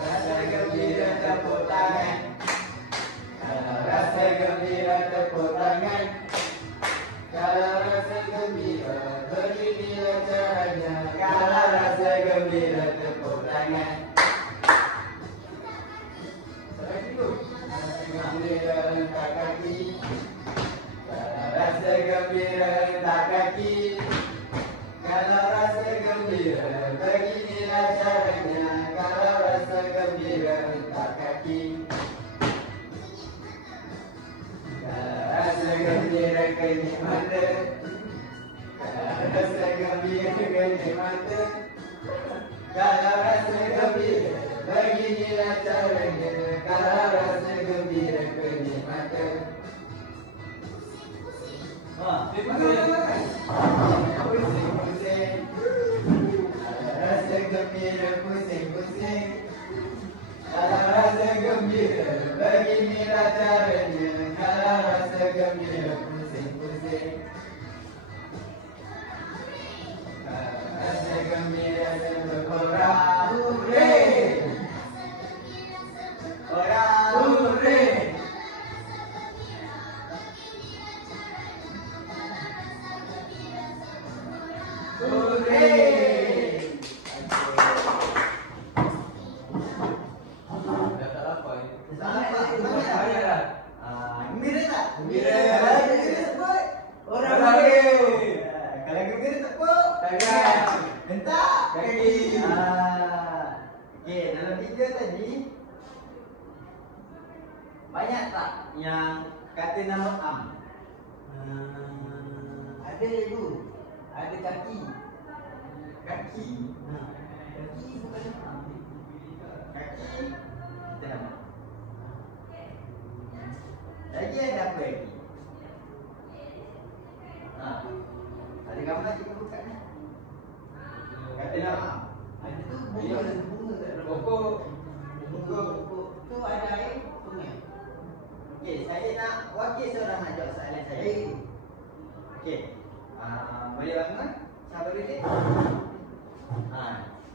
Rasa gembira tepuk tangan. Rasa gembira tepuk tangan. Kalau rasa gembira beginilah caranya. Kalau rasa gembira tepuk tangan. Rasa gembira hentak kaki. Kalau rasa gembira hentak kaki. Kalau rasa gembira beginilah caranya. Kalau rasa gembira hentak kaki. Kalau rasa gembira kenyit mata. Kalau rasa gembira kenyit mata. Kalau rasa gembira beginilah caranya. Kalau rasa gembira kenyit mata. Pusing-pusing. Kalau rasa gembira pusing-pusing. Kalau rasa gembira beginilah caranya. Kalau rasa gembira pusing-pusing. Kalau rasa gembira sebut orang hurray. Orang hurray. Hurray. Dah tak lapar ni. Saya lah. Gembira tak? Gembira. Gembira sebut. Orang Orang hurray. hurray. Kalau gembira tepuk Tangan. hentak Kaki. Okey, dalam tiga tadi banyak tak yang kata nama am? Ada cikgu. Ada kaki. Kaki. Kaki bukan am. Kaki kita nama. Lagi ada apa lagi? Ada gambar cikgu buka ni. Kata nama am. Ada tu bunga kat dalam. Pokok. Pokok. Tu ada air sungai. Okey, saya nak wakil seorang nak jawab soalan saya. Air. Okey. Boleh bangun? Sabar dulu.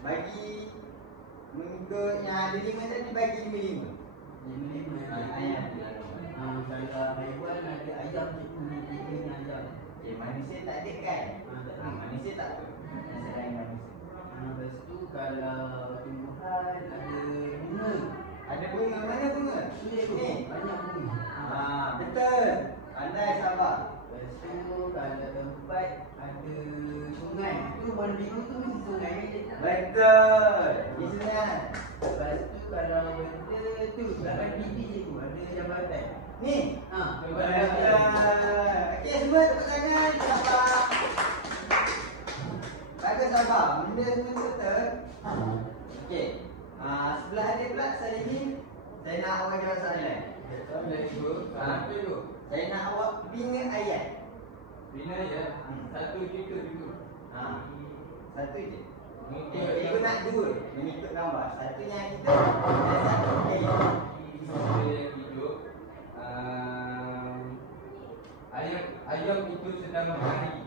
Bagi mengikut yang ada 5 tadi bagi 5. Lima-lima. Ayam. Kalau haiwan ada ayam cikgu ni, tiga ni ayam. Okey, manusia tak ada kan? Tak ada. Manusia tak apa. Selain manusia. Lepas tu kalau tumbuhan ada bunga. Ada bunga, mana bunga? Ni Ni. banyak bunga. Betul. Andai sabar. Lepas tu kalau tempat ada sungai. Tu mana biru tu mesti sungai kan cikgu? Betul. Ini sungai. Lepas tu kalau benda tu kat TV cikgu ada jambatan. Ni. Jambatan. Okey, semua tepuk tangan. Sabar. Bagus sabar. Benda semua betul. Okey. Sebelah ada pula saya ni. Saya nak awak jawab soalan. Soalan cikgu. Soalan apa cikgu? Saya nak awak bina ayat. Bina je. Satu cikgu cikgu. Satu je. Mungkin Cikgu nak dua mengikut gambar. Satu yang kita dan satu ayat. Soalan yang hijau. Ayam itu sedang menari.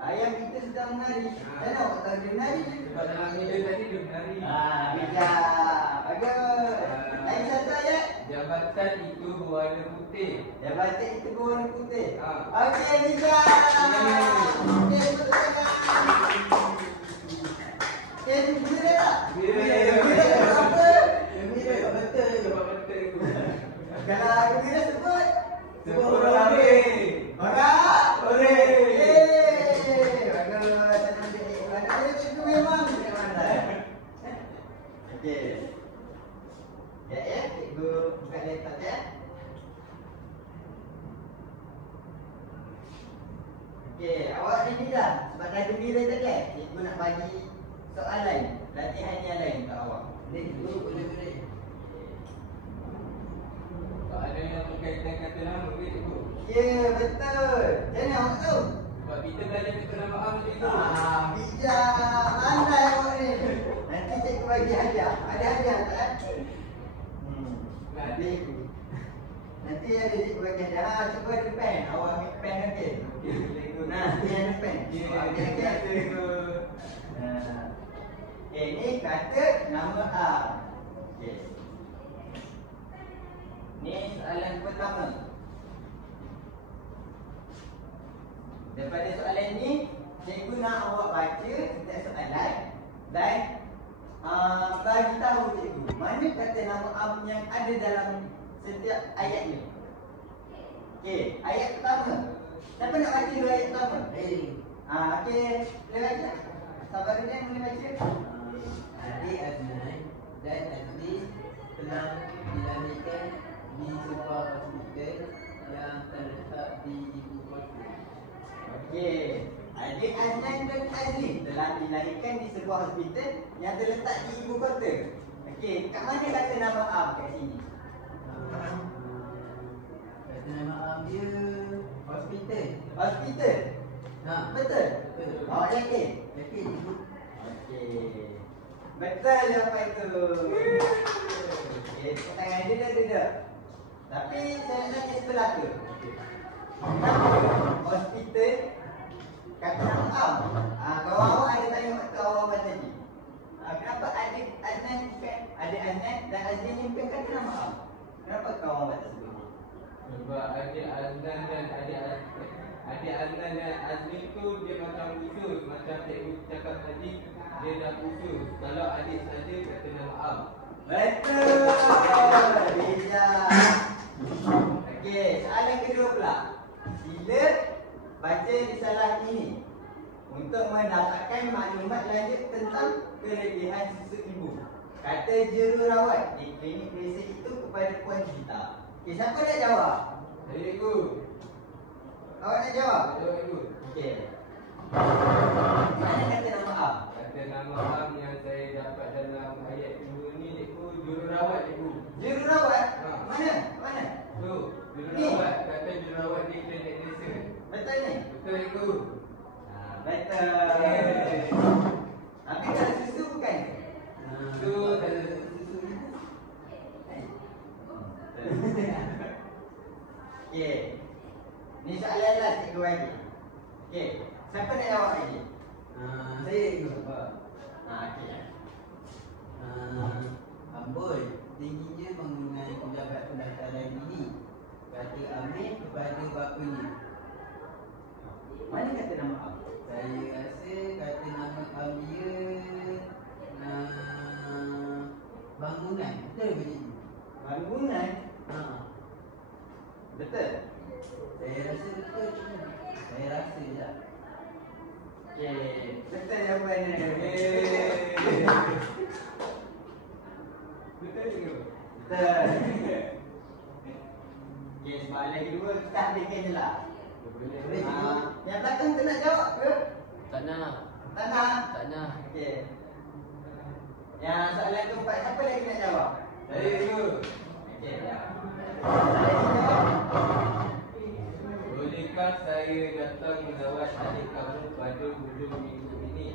Ayam kita sedang menari. Saya nak awak tahu dia menari. Sebab dalam meja tadi dia menari. Bijak. Bagus. Lagi satu ayat. Jabatan itu berwarna putih. Jabatan itu berwarna putih. Ah. Okey, bijak. Okey, tepuk tangan. Okey, gembira tak? Gembira. Gembira tak apa? Gembira tak betul je. Sebab betul cikgu. Kalau gembira sebut. Sebut orang hurray. Orang Hurray. Bagus. Ada cikgu memang. Okey. Ya, cikgu buka laptop ya. Okey, awak ready dah? Sebab dah gembira tadi cikgu nak bagi soalan, latihan yang lain untuk awak. Boleh cikgu, boleh. Soalan yang berkaitan kata nama ke cikgu? Ya, betul. Jangan awak tahu. Sebab kita belajar kata nama am cikgu. Bijak. Pandai awak ni. Nanti cikgu bagi hadiah. Ada hadiah tak? Nanti ada cikgu bagi hadiah. Cikgu ada pen. Awak ambil pen nanti. Nah, dia ada pen. Ini kata nama A. Okey. Ni soalan pertama. Daripada soalan ni, cikgu nak awak baca setiap soalan dan bagi tahu cikgu mana kata nama am yang ada dalam setiap ayat ni. Okey, ayat pertama. Siapa nak baca dulu ayat pertama? Okey, boleh baca. Sabarudin boleh baca. Adik Adnan dan Azli telah dilahirkan di sebuah hospital yang terletak di ibu kota. Okey, adik Adnan dan Azli telah dilahirkan di sebuah hospital yang terletak di ibu kota. Okey, kat mana kata nama am kat sini? Kata nama am dia hospital. Hospital. Betul? Betul. Awak yakin? Yakin ibu? Okey. Betul jawapan itu. Okey, tepuk tangan dia dah duduk. Tapi saya nak tanya sebelah tu. Kenapa hospital kata nama am? Kawan awak ada tanya waktu awal tadi. Kenapa adik Adnan dan Azli ni bukan kata nama am? Kenapa kawan awak tak sebut? Sebab adik Azlan dan adik Azlan dan Azli tu dia macam khusus. Macam cikgu cakap tadi, dia dah khusus. Kalau adik saja kata nama am. Betul. Bijak. Okey, soalan kedua pula. Sila baca risalah ini untuk mendapatkan maklumat lanjut tentang kelebihan susu ibu. Kata jururawat di klinik Malaysia itu kepada Puan Gita. Okey, siapa nak jawab? Saya cikgu. Awak nak jawab? Saya cikgu. Okey. Mana kata nama am? Kata nama am yang saya dapat dalam ayat kedua ni cikgu, jururawat cikgu. Jururawat? Ha. Mana? Tu, jururawat. Kata jururawat di klinik Malaysia. Betul ni? Betul cikgu. Betul. Tapi kalau susu bukan? Tu Kalau kata susu ni Okey. Ni soalan lah cikgu bagi. Okey. Siapa nak jawab lagi? saya ikut. Okey. Amboi, tingginya bangunan pejabat pendaftaran ini. Kata Amir kepada bapanya. Mana kata nama am? Saya rasa kata nama am dia bangunan. Betul ke cikgu? Bangunan? Betul? Saya rasa betul cikgu. Saya rasa je tak. Okey. Betul jawapannya. betul cikgu. Betul. Okey, soalan kedua kita habiskan je lah. Boleh. Yang belakang tu nak jawab ke? Tak nak. Tak nak? Tak nak. Okey. Yang soalan keempat siapa lagi nak jawab? Saya cikgu. Okey. Saya jawab. Bolehkah saya datang merawat adik kamu pada hujung minggu ini?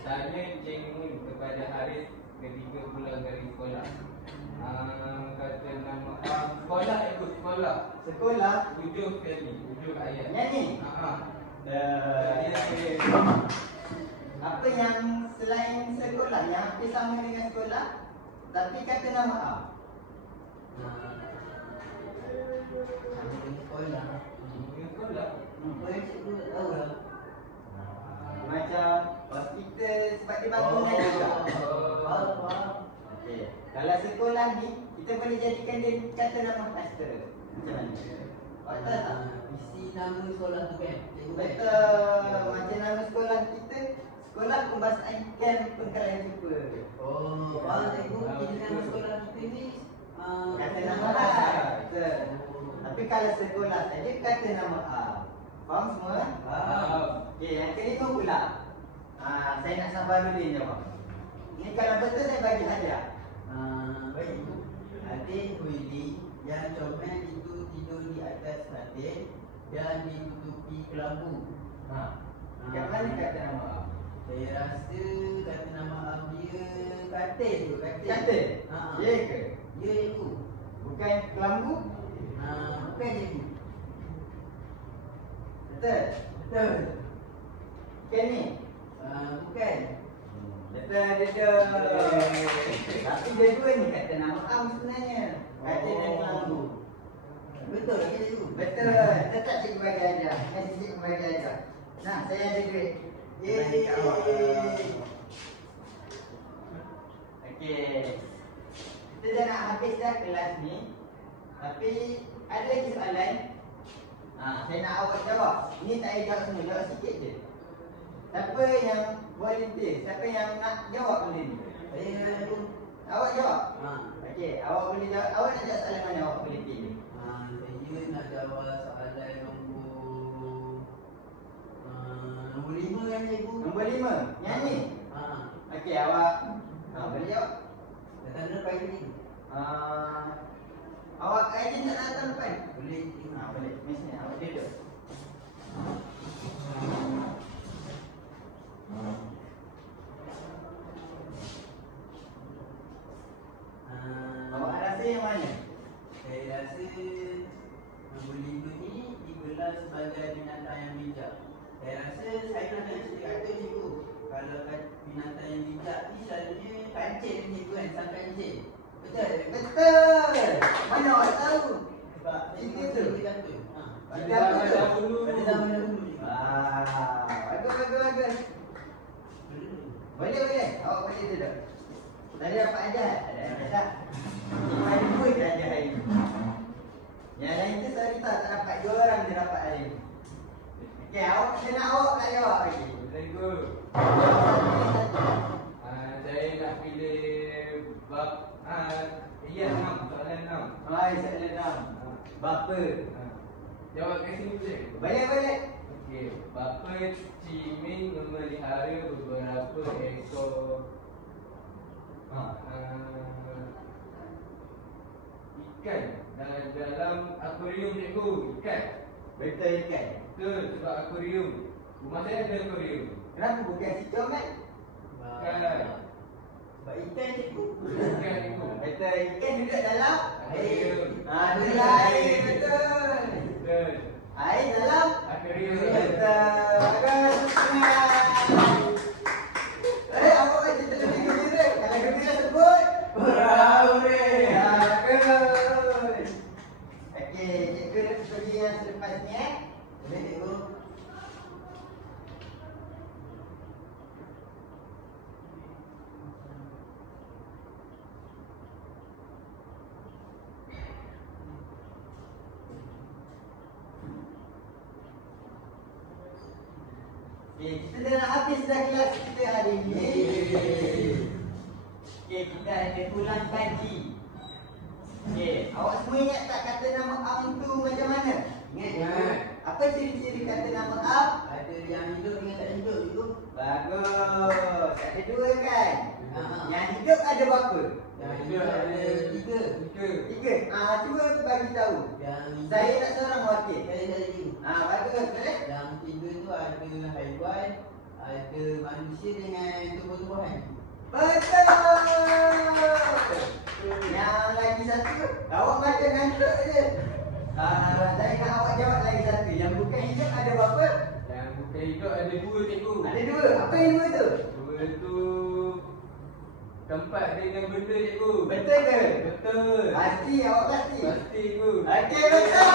Tanya Encik Mun kepada Haris ketika pulang dari sekolah. Kata nama sekolah ikut sekolah. Sekolah. Hujung sekali, hujung ayat. Yang ni? Apa yang selain sekolah, yang hampir sama dengan sekolah tapi kata nama am? Sama dengan sekolah. Hujung sekolah. Boleh cikgu tak tahu lah. Macam hospital sebab dia bangunan juga. Faham. Okey. Kalau sekolah ni kita boleh jadikan dia kata nama master. Macam mana? Awak tahu tak? Isi nama sekolah tu kan? Cikgu kan? Betul. Macam nama sekolah kita, Sekolah Pembahasaan Camp Pengkalan Jumpa. Oh, faham cikgu. Jadi nama sekolah kita ni Kata nama A. Betul. Tapi kalau sekolah saja kata nama A. Faham semua? Faham. Okey, yang kelima pula. Saya nak Sabarudin jawab. Ini kalau betul saya bagi hadiah. Baik. Adik Willy yang comel itu duduk di atas katil dan ditutupi kelambu. Kat mana kata nama am? Saya rasa kata nama am dia katil tu, katil. Katil? Ya ke? Ya cikgu. Bukan kelambu? Bukan cikgu. Betul? Betul. Bukan ni? Bukan. Betul. Tapi dua-dua ni kata nama am sebenarnya. Katil dan kelambu. Betul ke cikgu? Betul. Tetap cikgu bagi ajar. Kasih cikgu bagi ajar. Nah, saya ada duit. Yeay. Okey. Kita dah nak habis dah kelas ni. Tapi ada lagi soalan. Saya nak awak jawab. Ini tak payah jawab semua, jawab sikit je. Siapa yang volunteer? Siapa yang nak jawab benda ni? Saya tu. Awak jawab. Okey, awak boleh jawab. Awak nak jawab soalan mana awak boleh pilih? saya nak jawab soalan nombor 5 kan cikgu? Nombor 5. Yang ni? Okey, awak boleh jawab. Datang depan ni. Awak rajin tak datang depan? Boleh cikgu. Boleh. Mesti awak duduk. Awak rasa yang mana? Saya rasa nombor 5 ni digelar sebagai binatang yang bijak. Saya rasa saya nak cerita kata cikgu. Kalau binatang yang bijak ni selalunya kancil ni cikgu kan, sang kancil. Betul? Betul! Mana awak tahu? Sebab Cerita tu? Cerita tu. Pada zaman dahulu. Pada zaman dahulu. Bagus. Boleh. Awak boleh duduk. Tadi dapat ajar? Ada tak? Cuma ada 2 je ajar hari ni. Yang lain tu Sarita tak dapat, 2 orang je dapat hari ni. Okey, saya nak awak tak jawab lagi. Assalamualaikum. Saya nak pilih bab soalan 6. Soalan 6. Bapa. Jawab kat sini boleh? Boleh. Okey, bapa Ciming memelihara beberapa ekor ikan dalam akuarium cikgu. Ikan. Betul ikan. Betul, sebab akuarium. Rumah saya ada akuarium. Kenapa bukan si Comel? Bukan. Sebab ikan cikgu. Bukan cikgu. Betul, ikan duduk dalam Akuarium. Duduk air, betul. Betul. Air dalam Akuarium. betul. Bagus. Awak macam terlebih gembira. Kalau gembira sebut Hurra. bagus. Okey, cikgu pergi yang selepas ni Boleh cikgu. Okey, kita dah nak habis dah kelas kita hari ni. Okey, kita ada tulang kaji. Okey, awak semua ingat tak kata nama am tu macam mana? Ingat. Apa ciri-ciri kata nama am? Ada yang hidup dengan tak hidup cikgu. Bagus. Ada 2 kan? Ha. Yang hidup ada berapa? Yang hidup ada 3. 3. Cuba bagi tahu. Yang hidup, Saya nak seorang wakil. saya dah cikgu. Bagus, boleh? Yang 3 tu ada haiwan, ada manusia dengan tumbuh-tumbuhan. Betul. Yang lagi satu, awak macam ngantuk je. Saya nak awak jawab lagi satu. Yang bukan hidup ada berapa? Yang bukan hidup ada 2 cikgu. Ada 2. Apa yang 2 tu? 2 tu tempat dengan benda cikgu. Betul ke? Betul. Pasti, awak pasti. Pasti cikgu. Okey, betul.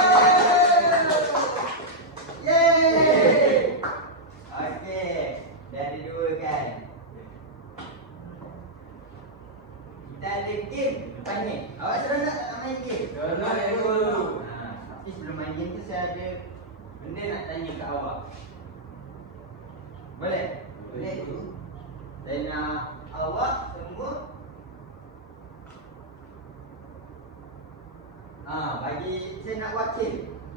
Yeay. Okey. Dah ada 2 kan? Kita ada game depan ni. Awak seronok tak nak main game? Seronok, cikgu. Tapi sebelum main game tu saya ada benda nak tanya kat awak. Boleh? Boleh cikgu. Saya nak awak semua bagi saya nak wakil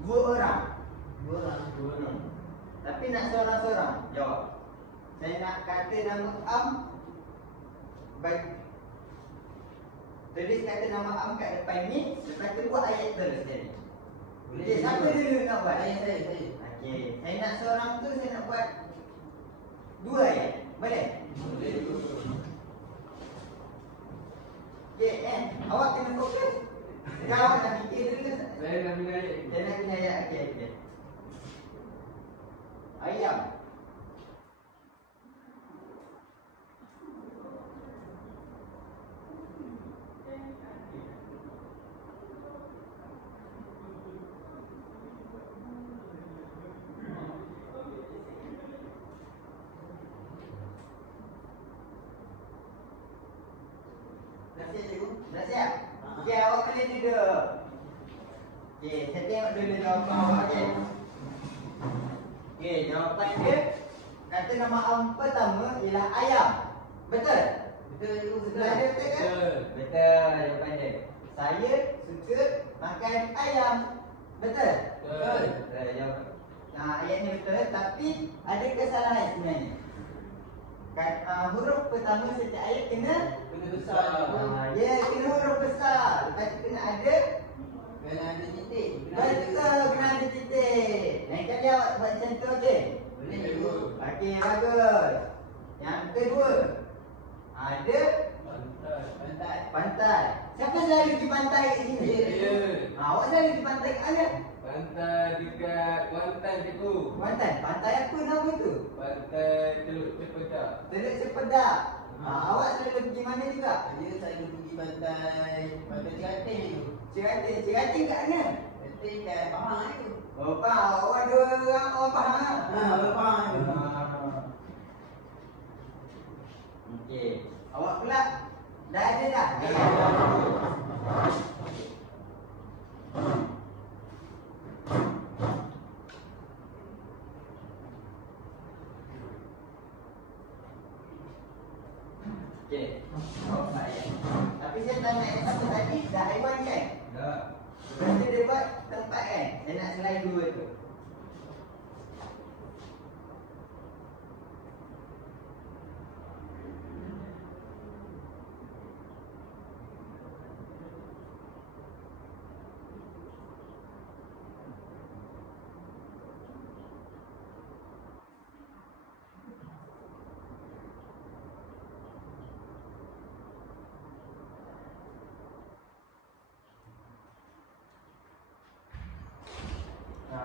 2 orang. 2 orang. 2 orang. Tapi nak seorang-seorang jawab. Saya nak kata nama am. Tulis kata nama am kat depan ni. Lepas tu buat ayat terus jadi. Okey, siapa dulu nak buat? Saya. Okey, saya nak seorang tu saya nak buat 2 ayat. Boleh? Boleh tu. Okey, awak kena fokus. Sekarang awak nak fikir dulu. Saya nak bina ayat. Saya nak kena ayat. Okey. Ayam. Dah siap cikgu? Dah siap? Okey, awak boleh duduk. Okey, saya tengok dulu jawapan awak. Okey, jawapan dia kata nama awam pertama ialah ayam. Betul? Betul cikgu, Betul dia betul kan? Betul. Betul jawapan dia. Saya suka makan ayam. Betul? Betul. Betul jawapan. Nah, ayat ni betul tapi ada kesalahan sebenarnya. Huruf pertama setiap ayat kena Kena besar cikgu. ya, kena huruf besar. Lepas tu kena ada Kena ada titik. betul, kena ada titik. Lain kali awak buat macam tu okey? Boleh cikgu. Okey, bagus. Yang kedua, ada Pantai. pantai. Siapa selalu pergi pantai kat sini? Ya. Awak selalu pergi pantai kat mana? Pantai dekat Kuantan cikgu. Pantai. Pantai apa nama tu? Pantai Teluk Cepedak. Teluk Cepedak. Awak selalu pergi mana juga? Saya pergi pantai Cerating tu. Cerating kat mana? Cerating kat Pahang tu. Oh, Pahang. Awak dua orang orang Pahang. Orang Pahang tu. Okey. Awak pula dah ada dah? Okey. Awak ayat. Tapi saya tanya yang satu tadi dah haiwan kan? Dah. Berarti dia buat tempat kan? Saya nak selain dua tu.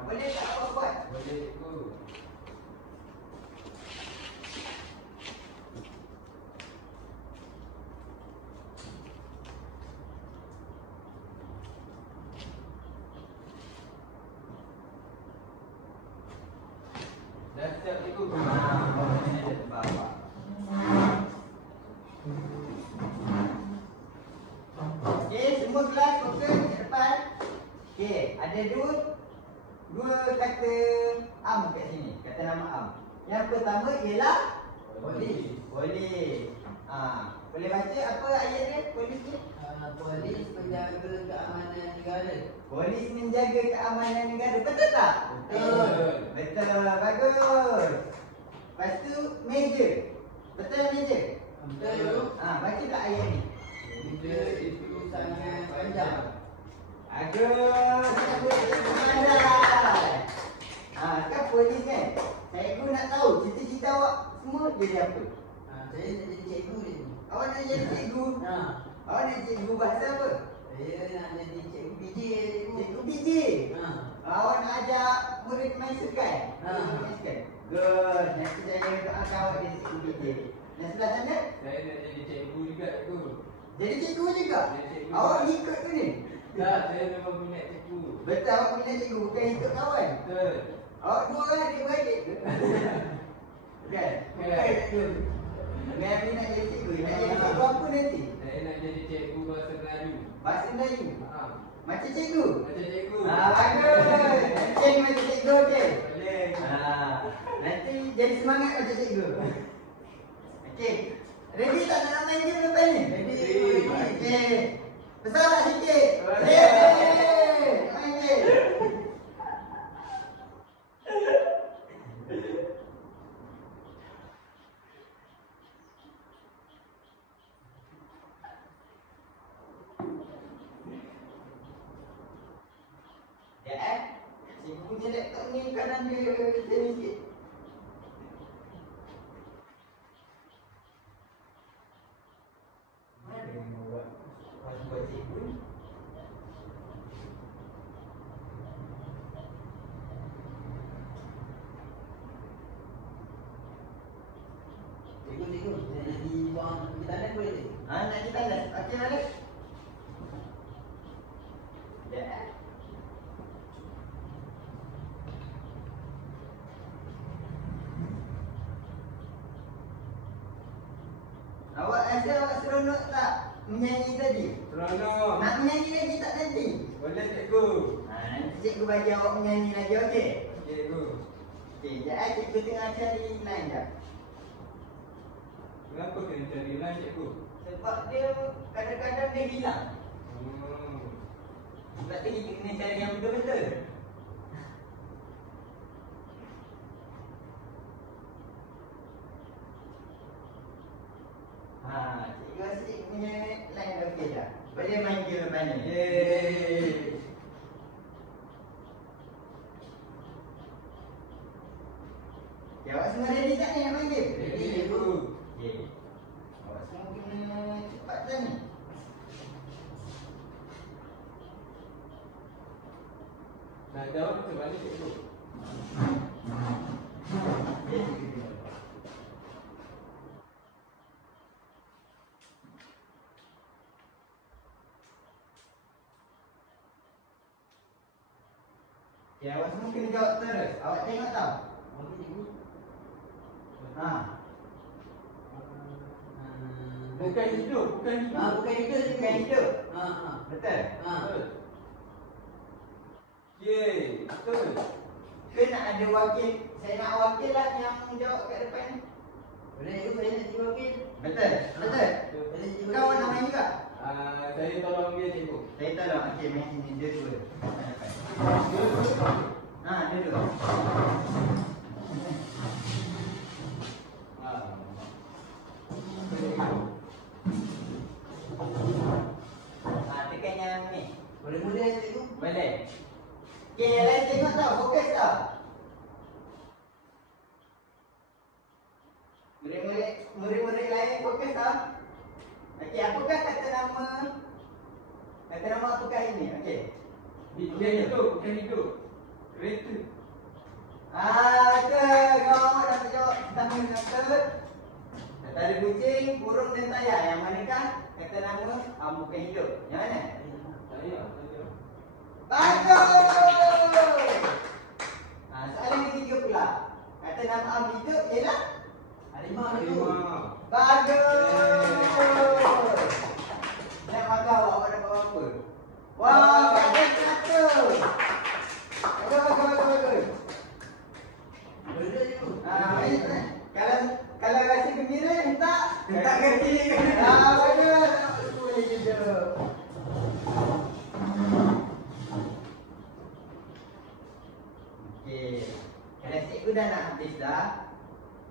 Boleh tak awak buat? Boleh cikgu. Dah siap cikgu. Ini ada tempat awak. Okey, semua kelas fokus ke depan. Okey, ada dua kata am kat sini. Kata nama am. Yang pertama ialah Boleh. polis. Boleh baca apa ayat dia? Polis ni? Polis penjaga keamanan negara. Polis menjaga keamanan negara. Betul tak? Betul. Betul. Bagus. Lepas tu meja. Betul meja? Betul cikgu. Baca tak ayat ni? Dia itu sangat panjang. Bagus. Kita boleh pandai. Kan polis kan? Cikgu nak tahu cita-cita awak semua jadi apa? Saya nak jadi cikgu ni. Awak nak jadi cikgu? Awak nak cikgu bahasa apa? Saya nak jadi cikgu PJ cikgu. Cikgu PJ. Ha. Awak nak ajak murid main sukan? Ha. Main sukan. Good. Nanti saya doakan awak jadi cikgu PJ. Dan sebelah sana? Saya nak jadi cikgu juga cikgu. Jadi cikgu juga? Jadi cikgu. Awak ikut tu ni? Tak, saya memang minat cikgu. Betul, awak minat cikgu bukan ikut kawan? Betul. Awak dua orang adik-beradik ke? Bukan? Bukan. Bukan. Yang minat jadi cikgu. Nak jadi cikgu apa nanti? Saya nak jadi cikgu bahasa Melayu. Bahasa Melayu? Macam cikgu? Macam cikgu. Bagus. Nanti jadi macam cikgu okey? Boleh. Nanti jadi semangat macam cikgu. Okey. Ready tak nak main game lepas ni? Ready. Okey. Besar tak sikit? Boleh. Yeay. Main game. Ya, Cikgu punya laptop ni kadang dia macam sikit. Mana yang mau buat cikgu ni? Cikgu, saya nak dibuang pergi tandas boleh tak? Nak kita dah. Okey, ada. Ya. Awak rasa awak seronok tak menyanyi tadi? Seronok. Nak menyanyi lagi tak nanti? Boleh cikgu. Nanti cikgu bagi awak menyanyi lagi, okey? Cikgu. Okey, sekejap cikgu tengah cari line dah. Kenapa kena cari line cikgu? Sebab dia kadang-kadang dia hilang. Hmm. Sebab tu kita kena cari yang betul-betul. Cikgu rasa cikgu punya line dah okey dah. Boleh main game lepas ni. Yeay. Okay, awak semua ready tak ni nak main game? Ready cikgu. Okey. Awak semua kena cepat dah ni. Nak jawab macam mana cikgu? Okey, cikgu tengok. Okay, awak semua kena jawab terus. Awak tengok tau. Okey, cikgu. Bukan hidup, bukan hidup. Bukan itu, cikgu. Bukan hidup. Betul. Betul? Betul. Yeay, betul. Ke nak ada wakil? Saya nak wakil lah yang jawab kat depan ni. Boleh, cikgu. Saya nak cikgu wakil. Betul? Betul? Boleh, cikgu. Kau nak main juga? Saya tolong dia cikgu. Saya tolong. Okey, main sini. Dia dua. Dia dua. Tekan yang ni. Boleh mula, cikgu. Boleh. Okey, yang lain tengok tau. Fokus tau. Murid-murid lain fokus tau. Okey, apakah kata nama? Kata nama apakah ini? Okey. Bukan hidup, bukan hidup. Kereta. Kau dah jawab sama kata. Kata ada kucing, burung dan tayar. Yang manakah kata nama bukan hidup? Yang mana? Saya. Bagus! Soalan ketiga pula. Kata nama hidup ialah Harimau, cikgu. bagus! Nak makan awak dapat apa? Wah, bagus satu! Bagus. Boleh, cikgu. Kalau rasa gembira, hentak kerti. Bagus. Boleh juga. Okey. Kalau cikgu dah nak habis dah.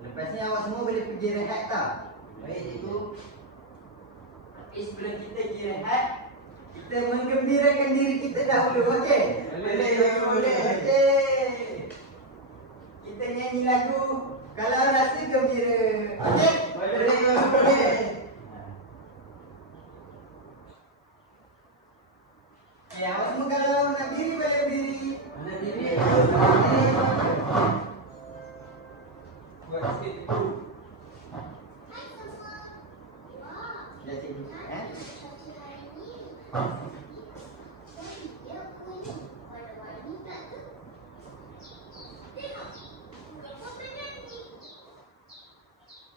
Lepas ni awak semua boleh pergi rehat tau. Baik, cikgu. Tapi sebelum kita pergi rehat, kita menggembirakan diri kita dahulu, okey? Boleh, boleh. Okey. Kita nyanyi lagu Kalau Rasa Gembira. Okey? Boleh. Awak semua kalau nak berdiri, boleh berdiri. Mana diri, cikgu? Buat sikit cikgu. Ya, cikgu.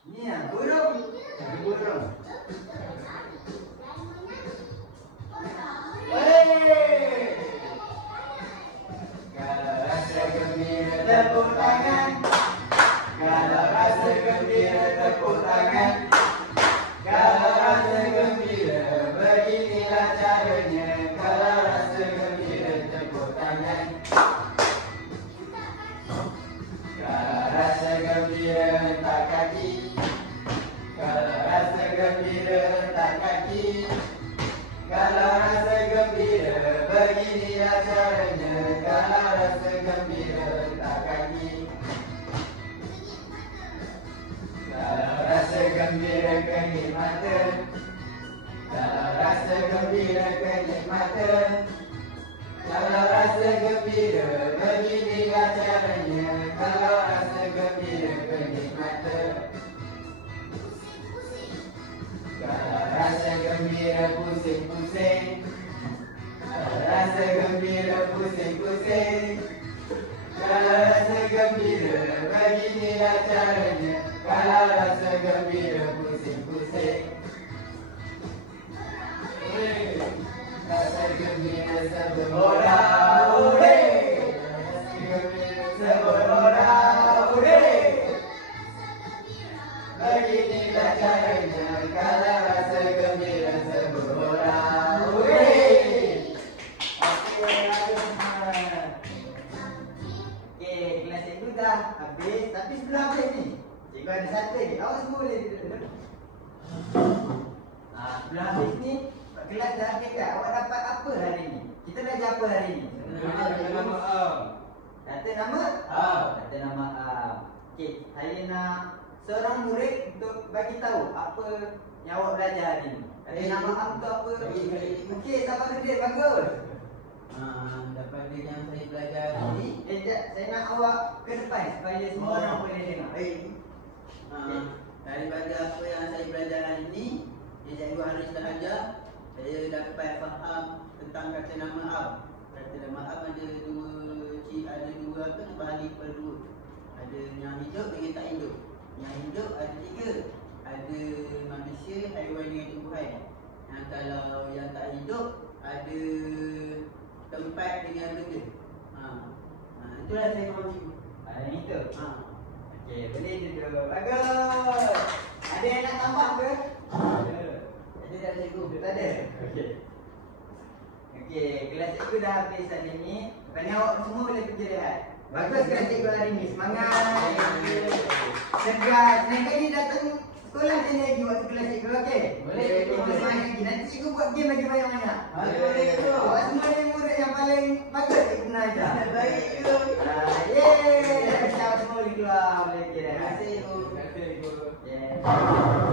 Ni ya, burung. Burung. Kalau rasa gembira tepuk tangan. Kalau rasa gembira tepuk tangan. Kalau rasa gembira beginilah caranya. Kalau rasa gembira tepuk tangan. Kalau rasa gembira hentak kaki. Kalau rasa gembira hentak kaki. Kalau rasa gembira beginilah caranya. Kalau rasa gembira tak kaki. Kalau rasa gembira kedip mata, kalau rasa gembira kedip mata, kalau rasa gembira beginilah caranya. Kalau rasa gembira kedip mata, kalau rasa gembira pusing-pusing, kalau rasa gembira pusing-pusing, kalau rasa gembira beginilah caranya. Kalau rasa gembira pusing-pusing, rasa gembira sebora ure, sebora ure, beginilah caranya. Kalau rasa gembira sebora ure. Okey, kelas cikgu dah habis. Tapi sebelah apa ni? Cikgu ada satu lagi. Awak semua boleh duduk. Sebelah habis ni kelas dah habis dah. Awak dapat apa hari ni? Kita belajar apa hari ni? Kata nama Am. Kata nama? Kata nama Am. Okey, saya nak seorang murid untuk bagi tahu apa yang awak belajar hari ni. Kata nama Am tu apa? Okey, sabar sedikit. Bagus. Daripada yang saya belajar ni, Sekejap, saya nak awak ke depan supaya semua orang boleh dengar. daripada apa yang saya belajar hari ni, Cikgu Haris dah ajar, saya dapat faham tentang kata nama Am. Kata nama Am ada dua apa, bahagi kepada dua. Ada yang hidup dengan tak hidup. Yang hidup ada tiga. Ada manusia, haiwan dengan tumbuhan. Yang kalau yang tak hidup ada tempat dengan benda. Itulah saya faham cikgu. Yang itu. Ha. Okey, boleh duduk. Bagus. Ada yang nak tambah ke? Ada dah cikgu. Tak ada? Okey. Okey, kelas cikgu dah habis hari ni. Lepas ni awak semua boleh pergi rehat. Bagus kelas cikgu hari ni. Semangat. Tegas. Lain kali datang sekolah sini lagi waktu kelas cikgu, okey? Boleh, Boleh semangat lagi. Nanti cikgu buat game lagi banyak-banyak. Boleh, cikgu. Awak semua ni murid yang paling bagus cikgu pernah ajar. Baik cikgu. Yeay. Kita semua boleh keluar. Boleh pergi Terima rehat. kasih cikgu. Terima kasih, Ibu. Yeah.